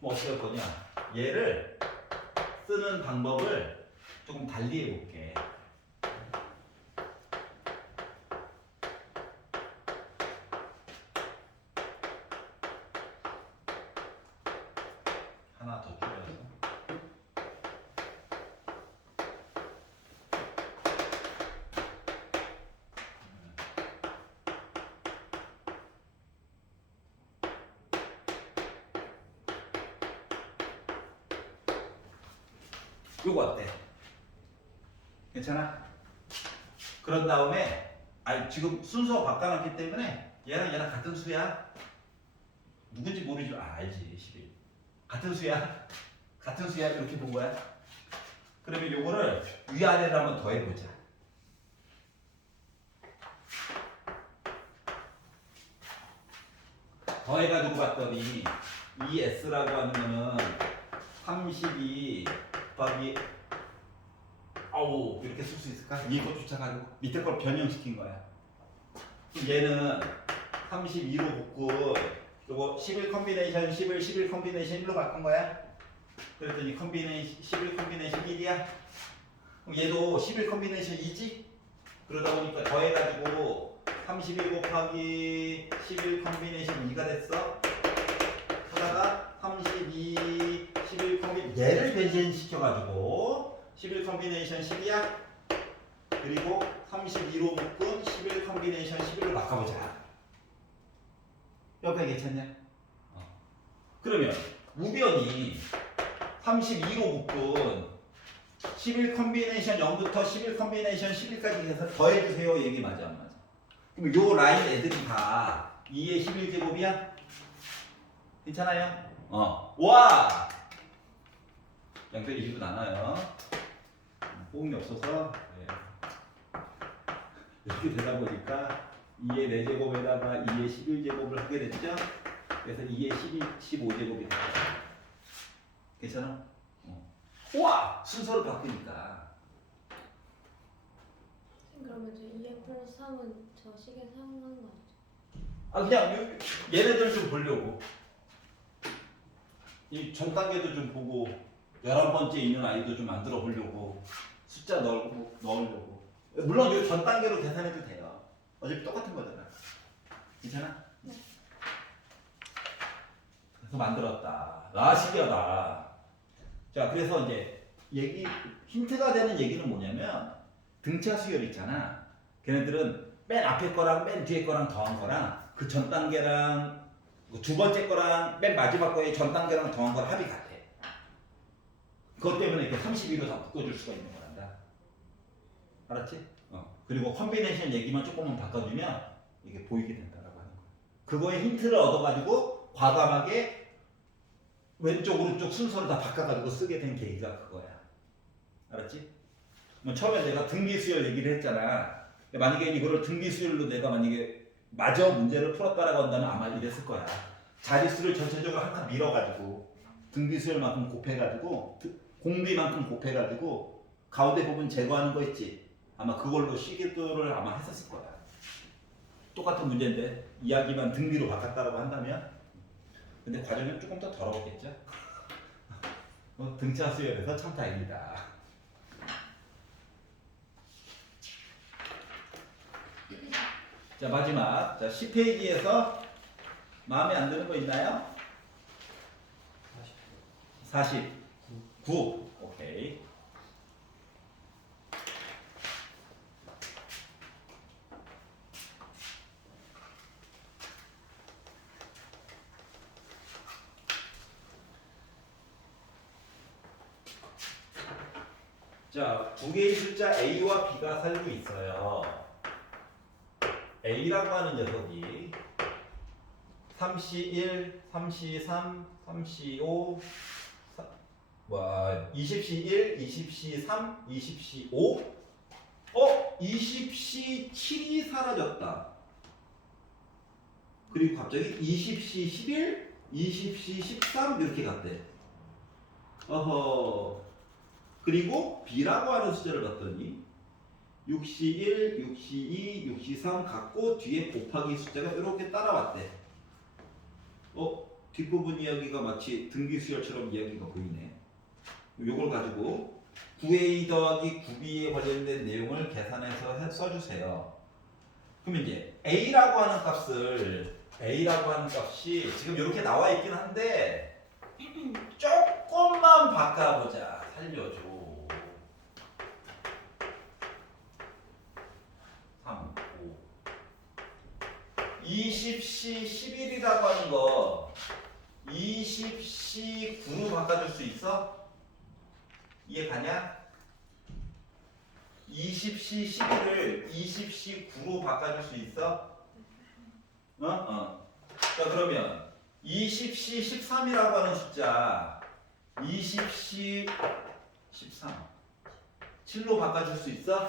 뭐 어떻게 할 거냐? 얘를 쓰는 방법을 조금 달리 해볼게. 하나 더 줄여서. 요거 어때? 괜찮아? 그런 다음에 지금 순서 바꿔놨기 때문에 얘랑 같은 수야. 누군지 모르지만 알지. 11 같은 수야. 같은 수야. 이렇게 본 거야. 그러면 요거를 위아래로 한번 더 해보자. 더해가지고 봤더니 이 S라고 하는 거는 32 곱하기 이렇게 쓸 수 있을까? 이거 쫓아가지고 밑에 걸 변형시킨 거야. 그럼 얘는 32로 묶고 요거 11 컨비네이션 11 컨비네이션 1로 바꾼 거야. 그랬더니 11 컨비네이션 1이야. 그럼 얘도 11 컨비네이션 2지? 그러다 보니까 더해가지고 32 곱하기 11 컨비네이션 2가 됐어. 하다가 32 11 컨비네이션 얘를 변신시켜가지고 11 컨비네이션 10이야. 그리고 32로 묶은 11 컨비네이션 11로 바꿔보자. 여기까지 괜찮냐? 그러면 우변이 32로 묶은 11 컨비네이션 0부터 11 컨비네이션 11까지 해서 더해주세요. 얘기 맞아 안 맞아? 그럼 요 라인 애들이 다 2의 11제곱이야? 괜찮아요? 와! 양변 1도 나눠요. 호응이 없어서 네. 이렇게 되다 보니까 2의 4제곱에다가 2의 11제곱을 하게 됐죠? 그래서 2의 15제곱이 됐어요. 괜찮아? 우와! 순서를 바꾸니까. 그러면 저 2n 플러스 3은 저 식에 사용하는 거 아니죠? 아 그냥 얘네들 좀 보려고. 이 전 단계도 좀 보고 11번째 있는 아이도 좀 만들어 보려고 숫자 넣으려고. 물론 이 전 단계로 계산해도 돼요. 어차피 똑같은 거잖아. 괜찮아? 네. 그래서 만들었다. 아 신기하다. 자 그래서 이제 힌트가 되는 얘기는 뭐냐면 등차 수열 있잖아. 걔네들은 맨 앞에 거랑 맨 뒤에 거랑 더한 거랑 그 전 단계랑 두 번째 거랑 맨 마지막 거의 전 단계랑 더한 거랑 합이 같아. 그것 때문에 이렇게 32로 다 묶어줄 수가 있는 거란다. 알았지? 그리고 컨비네이션 얘기만 조금만 바꿔주면 이게 보이게 된다라고 하는 거야. 그거에 힌트를 얻어가지고 과감하게 왼쪽 오른쪽 순서를 다 바꿔가지고 쓰게 된 계기가 그거야. 알았지? 뭐 처음에 내가 등비수열 얘기를 했잖아. 만약에 이거를 등비수열로 내가 만약에 마저 문제를 풀었다라고 한다면 아마 이랬을 거야. 자릿수를 전체적으로 한칸 밀어가지고 등비수열만큼 곱해가지고 공비만큼 곱해가지고 가운데 부분 제거하는 거 있지. 아마 그걸로 시계도를 아마 했었을 거야. 똑같은 문제인데 이야기만 등비로 바꿨다라고 한다면 근데 과정은 조금 더 더러웠겠죠. 등차 수열에서 참 다행이다. 자 마지막 자 10페이지에서 마음에 안 드는 거 있나요? 49 오케이. 자, 두 개의 숫자 A와 B가 살고 있어요. A라고 하는 녀석이 3C1, 3C3, 3C5, 20C1, 20C3, 20C5 20C7이 사라졌다. 그리고 갑자기 20C11, 20C13 이렇게 갔대. 어허. 그리고 B라고 하는 숫자를 봤더니 6C1, 6C2, 6C3 갖고 뒤에 곱하기 숫자가 이렇게 따라왔대. 뒷부분 이야기가 마치 등비수열처럼 이야기가 보이네. 요걸 가지고 9A 더하기 9B에 관련된 내용을 계산해서 써주세요. 그럼 이제 A라고 하는 값이 지금 이렇게 나와 있긴 한데 조금만 바꿔보자. 살려줘. 3, 5 20C 11이라고 하는 거 20C 9로 바꿔줄 수 있어? 이해 가냐? 20C 11을 20C 9로 바꿔줄 수 있어? 자 그러면 20C 13이라고 하는 숫자 20C 13 7로 바꿔줄 수 있어?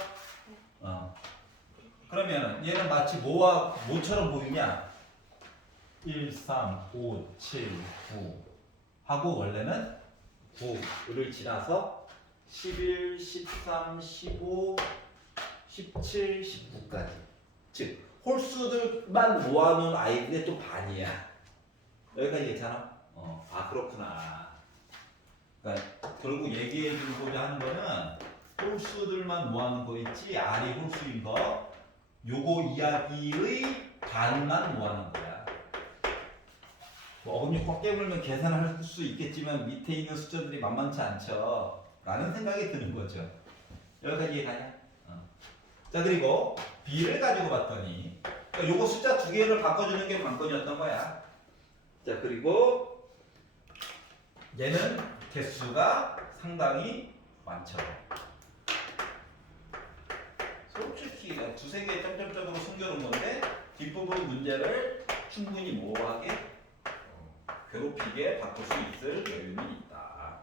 그러면 얘는 마치 뭐처럼 보이냐? 1, 3, 5, 7, 9 하고 원래는 9를 지나서 11, 13, 15, 17, 19까지 즉 홀수들만 모아놓은 아이들의 또 반이야. 여기까지 괜찮아? 그렇구나. 그러니까 결국 얘기해주고자 하는 거는 홀수들만 모아놓은 거 있지 R이 홀수인 거 요거 이야기의 반만 모아놓은 거야. 어금니 꽉 깨물면 계산할 수 있겠지만 밑에 있는 숫자들이 만만치 않죠 라는 생각이 드는 거죠. 여기까지 이해가냐? 자 그리고 B를 가지고 봤더니 그러니까 요거 숫자 두 개를 바꿔주는 게 관건이었던 거야. 자 그리고 얘는 개수가 상당히 많죠. 솔직히 두세 개 점점점으로 숨겨놓은 건데 뒷부분 문제를 충분히 모호하게 괴롭히게 바꿀 수 있을 여유는 있다.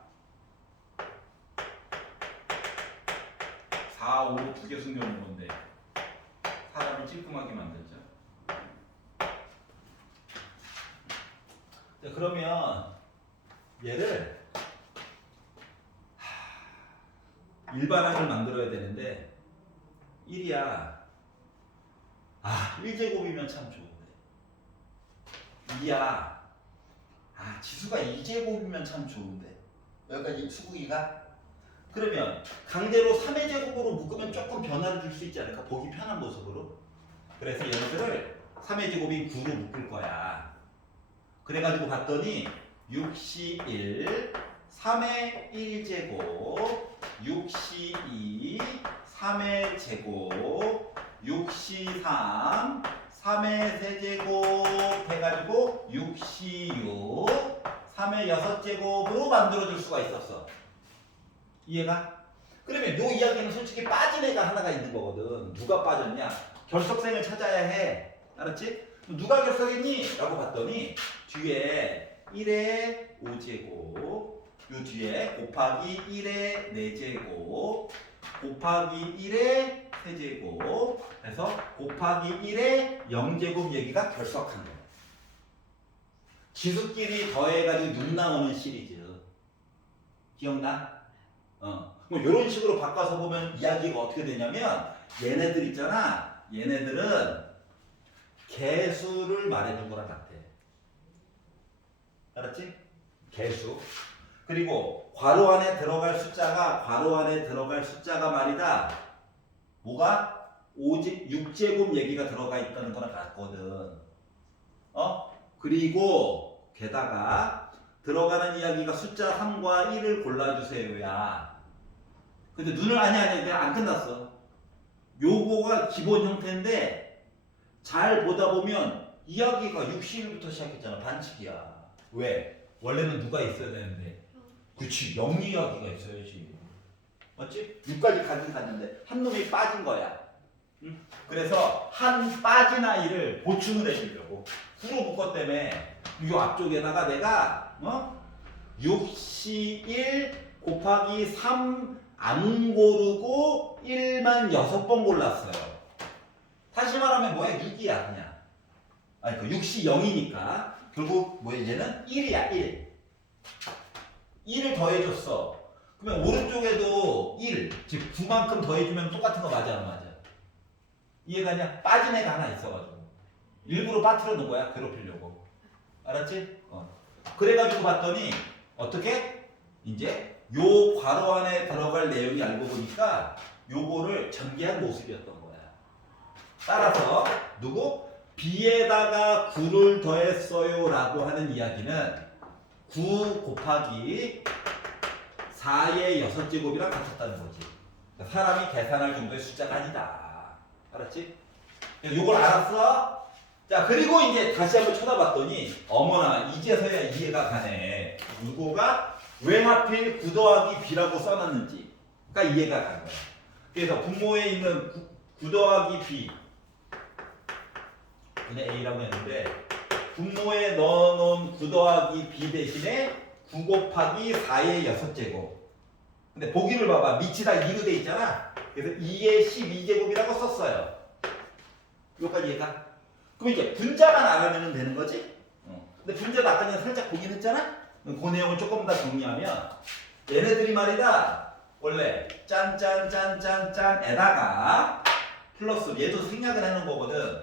4, 5 두 개 숨겨놓은 건데 사람을 찔끔하게 만들죠. 자, 그러면 얘를 일반항을 만들어야 되는데 1이야. 1제곱이면 참 좋은데 2야. 지수가 2제곱이면 참 좋은데 여기까지 수국이가? 그러면 강제로 3의 제곱으로 묶으면 조금 변화를 줄 수 있지 않을까? 보기 편한 모습으로. 그래서 얘네들을 3의 제곱인 9로 묶을 거야. 그래가지고 봤더니 6시 1, 3의 1제곱, 6시 2, 3의 제곱, 6시 3, 3의 세제곱 해가지고 6시 6, 3의 6제곱으로 만들어줄 수가 있었어. 이해가? 그러면 요 이야기는 솔직히 빠진 애가 하나가 있는 거거든. 누가 빠졌냐? 결석생을 찾아야 해. 알았지? 누가 결석했니? 라고 봤더니 뒤에 1의 5제곱, 요 뒤에 곱하기 1의 4제곱, 곱하기 1의 세제곱 해서 곱하기 1의 0제곱 얘기가 결석한 거야. 지수끼리 더해가지고 6 나오는 시리즈. 기억나? 뭐 이런 식으로 바꿔서 보면 이야기가 어떻게 되냐면 얘네들 있잖아. 얘네들은 개수를 말해준 거랑 같아. 알았지? 개수. 그리고 괄호 안에 들어갈 숫자가 말이다. 뭐가? 6제곱 얘기가 들어가 있다는 거랑 같거든. 그리고 게다가 들어가는 이야기가 숫자 3과 1을 골라주세요야. 근데 눈을 아니 내가 안 끝났어. 요거가 기본 형태인데 잘 보다 보면 이야기가 61부터 시작했잖아. 반칙이야. 왜? 원래는 누가 있어야 되는데. 그치, 0 이야기가 있어야지. 맞지? 6까지 가긴 갔는데 한 놈이 빠진 거야. 응? 그래서 한 빠진 아이를 보충을 해주려고 9로 묶었다며 이 앞쪽에다가 내가 6시 1 곱하기 3 안 고르고 1만 6번 골랐어요. 다시 말하면 뭐야? 6이야 그냥. 아니 그 6시 0이니까 결국 뭐야? 얘는 1이야 1. 1을 더해줬어. 그러면 오른쪽에도 1, 즉 9만큼 더해주면 똑같은 거 맞아 안 맞아? 이해가냐? 빠진 애가 하나 있어가지고 일부러 빠뜨려 놓은 거야 괴롭히려고. 알았지? 그래가지고 봤더니 어떻게? 이제 요 괄호 안에 들어갈 내용이 알고 보니까 요거를 전개한 모습이었던 거야. 따라서 누구? B에다가 9를 더했어요 라고 하는 이야기는 9 곱하기 4의 6제곱이랑 같았다는 거지. 그러니까 사람이 계산할 정도의 숫자가 아니다. 알았지? 요걸 알았어? 자, 그리고 이제 다시 한번 쳐다봤더니 어머나 이제서야 이해가 가네. 이거가 왜 하필 9 더하기 B라고 써놨는지가 이해가 간 거야. 그래서 분모에 있는 9 더하기 B 그냥 A라고 했는데 분모에 넣어놓은 9 더하기 B 대신에 9 곱하기 4의 6제곱. 근데 보기를 봐봐. 밑이 다 2로 돼 있잖아. 그래서 2의 12제곱이라고 썼어요. 여기까지 이해가? 그럼 이제 분자만 알아내면 되는 거지? 근데 분자도 아까 전에 살짝 보긴 했잖아? 그 내용을 조금 더 정리하면 얘네들이 말이다. 원래 짠짠짠짠짠에다가 플러스 얘도 생략을 해놓은 거거든.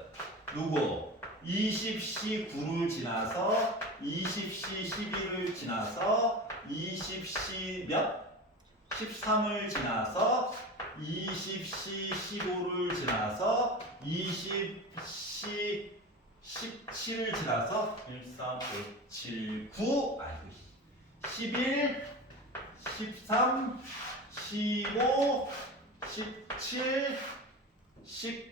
누구? 20시 9를 지나서 20시 11을 지나서 20시 몇? 13을 지나서 20시 15를 지나서 20시 17을 지나서 1, 3, 5, 7, 9 11, 13, 15, 17, 19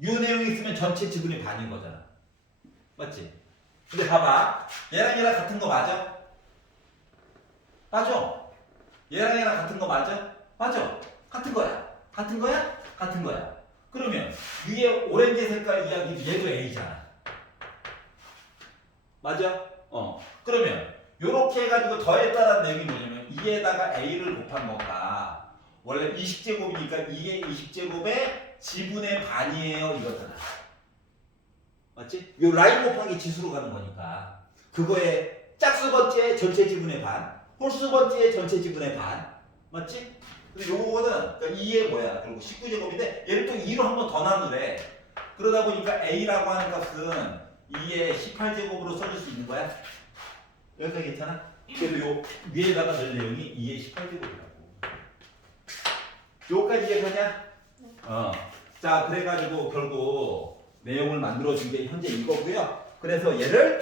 이 내용이 있으면 전체 지분이 반인 거잖아. 맞지? 근데 봐봐. 얘랑 같은 거 맞아? 맞아. 얘랑 얘랑 같은 거 맞아? 맞아. 같은 거야. 같은 거야? 같은 거야. 그러면 위에 오렌지 색깔 이야기 얘도 A잖아. 맞아? 그러면 요렇게 해가지고 더했다는 내용이 뭐냐면 2에다가 A를 곱한 거가 원래 20제곱이니까 이게 20제곱의 지분의 반이에요 이거잖아. 맞지? 요 라인 곱하기 지수로 가는 거니까 그거의 짝수번째 전체 지분의 반, 홀수번째 전체 지분의 반. 맞지? 근데 요거는 그러니까 2의 뭐야? 그리고 19제곱인데 얘를 또 2로 한 번 더 나누래. 그러다 보니까 A라고 하는 값은 2의 18제곱으로 써줄 수 있는 거야. 여기까지 괜찮아? 그래도 요 위에다가 넣을 내용이 2의 18제곱이라고. 요까지 이해가냐? 자, 그래가지고 결국 내용을 만들어준 게 현재 이거고요. 그래서 얘를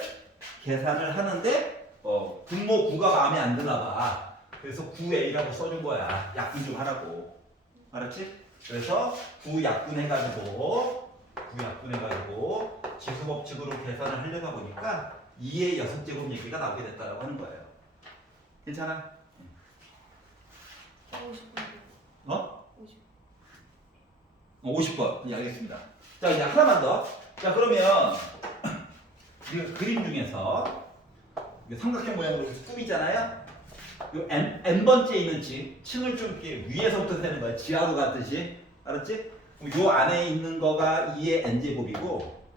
계산을 하는데 분모 9가 마음에 안 드나 봐. 그래서 9A라고 써준 거야. 약분 좀 하라고. 알았지? 그래서 9 약분해가지고 지수법칙으로 계산을 하려다 보니까 2의 6제곱 얘기가 나오게 됐다라고 하는 거예요. 괜찮아? 50분. 50. 50번. 예, 알겠습니다. 자, 이제 하나만 더. 자, 그러면 이 그림 중에서 이게 삼각형 모양으로 꾸미잖아요. 요 n번째 있는 층을 좀 이렇게 위에서부터 세는 거야. 지하로 갔듯이. 알았지? 요 안에 있는 거가 2의 n제곱이고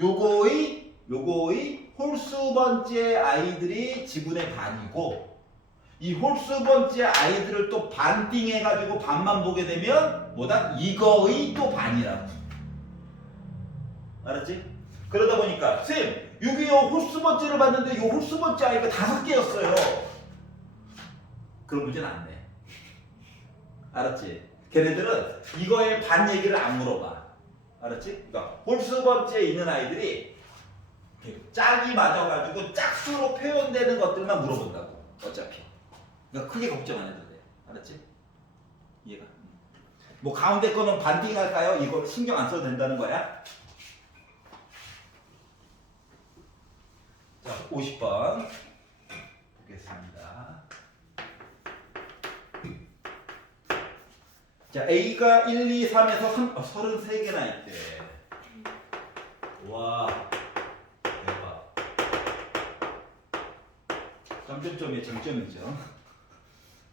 요거의 홀수 번째 아이들이 지분의 반이고 이 홀수 번째 아이들을 또 반띵 해가지고 반만 보게 되면 뭐다? 이거의 또 반이라고. 알았지? 그러다 보니까 쌤 여기 요 홀수 번째를 봤는데 요 홀수 번째 아이가 5개였어요. 그런 문제는 안 돼. 알았지? 걔네들은 이거의 반 얘기를 안 물어봐. 알았지? 그러니까 홀수 번째에 있는 아이들이 짝이 맞아가지고 짝수로 표현되는 것들만 물어본다고. 어차피. 그러니까 크게 걱정 안 해도 돼. 알았지? 이해가? 뭐 가운데 거는 반띵할까요? 이거 신경 안 써도 된다는 거야? 자, 50번 보겠습니다. 자, A가 1, 2, 3에서 33개나 있대. 와, 대박. 점점점의 장점이죠.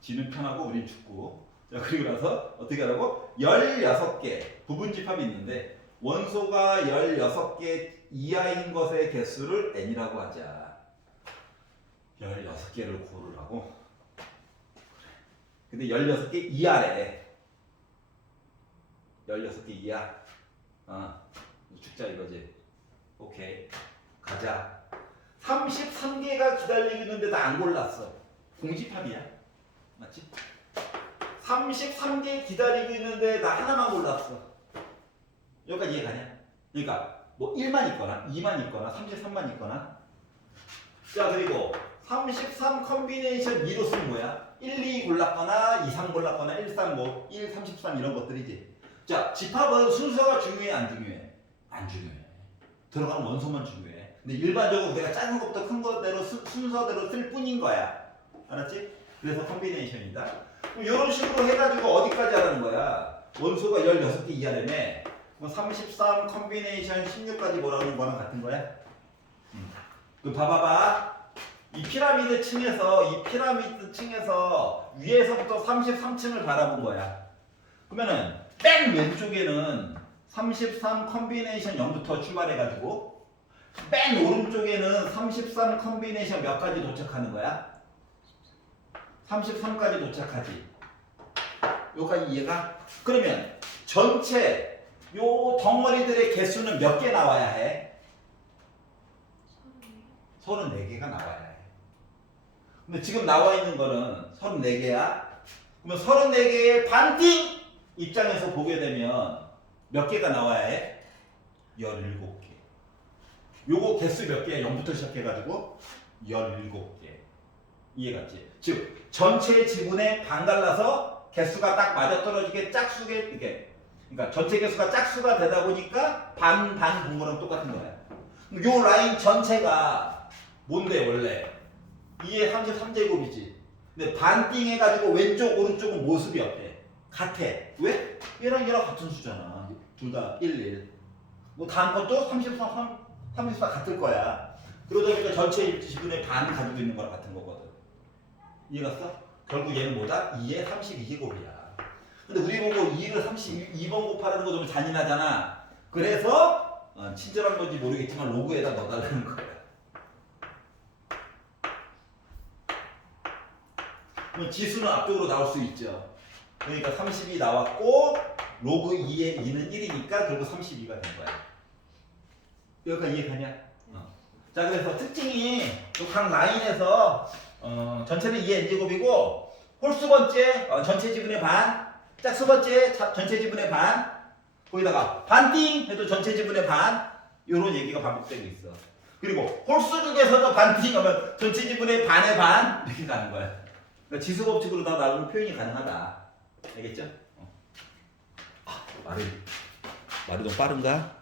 지는 편하고 우린 죽고. 자, 그리고 나서 어떻게 하라고? 16개 부분집합이 있는데 원소가 16개 이하인 것의 개수를 n이라고 하자. 16개를 고르라고? 근데 16개 이하래. 16개 이하. 죽자 이거지. 오케이. 가자. 33개가 기다리고 있는데 나 안 골랐어. 공집합이야. 맞지? 33개 기다리고 있는데 나 하나만 골랐어. 여기까지 이해가냐? 그러니까 뭐 1만 있거나 2만 있거나 33만 있거나. 자, 그리고 33 컨비네이션 2로 쓰면 뭐야? 1, 2 골랐거나 2, 3 골랐거나 1, 3, 뭐 1, 33 이런 것들이지. 자, 집합은 순서가 중요해 안 중요해? 안 중요해. 들어가는 원소만 중요해. 근데 일반적으로 내가 작은 것부터 큰 것대로 순서대로 쓸 뿐인 거야. 알았지? 그래서 컨비네이션이다. 그럼 이런 식으로 해가지고 어디까지 하라는 거야? 원소가 16개 이하라며. 뭐 33 컨비네이션 16까지 뭐라는 거랑 같은 거야? 그 봐봐봐. 이 피라미드 층에서 위에서부터 33층을 바라본 거야. 그러면은 맨 왼쪽에는 33 컨비네이션 0부터 출발해가지고 맨 오른쪽에는 33 컨비네이션 몇 가지 도착하는 거야? 33까지 도착하지. 여기까지 이해가? 그러면 전체 요 덩어리들의 개수는 몇 개 나와야 해? 34개가 나와야 해. 근데 지금 나와 있는 거는 34개야. 그러면 34개의 반띵 입장에서 보게 되면 몇 개가 나와야 해? 17개. 요거 개수 몇 개야? 0부터 시작해가지고 17개. 이해갔지? 즉 전체 지분의 반 갈라서 개수가 딱 맞아떨어지게 짝수게 이게. 그러니까 전체 개수가 짝수가 되다 보니까 반 분모랑 똑같은 거야. 요 라인 전체가 뭔데 원래? 2의 33제곱이지. 근데 반띵 해가지고 왼쪽 오른쪽은 모습이 어때? 같아. 왜? 얘랑 얘랑 같은 수잖아. 둘 다 1, 1. 뭐 다음 것도 33, 34 같을 거야. 그러다 보니까 전체 지분의 반 가지고 있는 거랑 같은 거거든. 이해갔어? 결국 얘는 뭐다? 2의 32제곱이야. 근데 우리 보고 2를 32번 곱하라는 거 좀 잔인하잖아. 그래서 친절한 건지 모르겠지만 로그에다 넣어달라는 거야. 그럼 지수는 앞쪽으로 나올 수 있죠. 그러니까 30이 나왔고 로그 2의 2는 1이니까 결국 32가 된 거야. 여기까지 이해가냐? 자, 그래서 특징이 각 라인에서 전체는 2의 n제곱이고 홀수 번째 전체 지분의 반, 짝수 번째 전체 지분의 반, 거기다가 반띵 해도 전체 지분의 반, 이런 얘기가 반복되고 있어. 그리고 홀수 중에서도 반띵하면 전체 지분의 반의 반 이렇게 가는 거야. 그러니까 지수 법칙으로 다 나오는 표현이 가능하다. 알겠죠? 말이 좀 빠른가?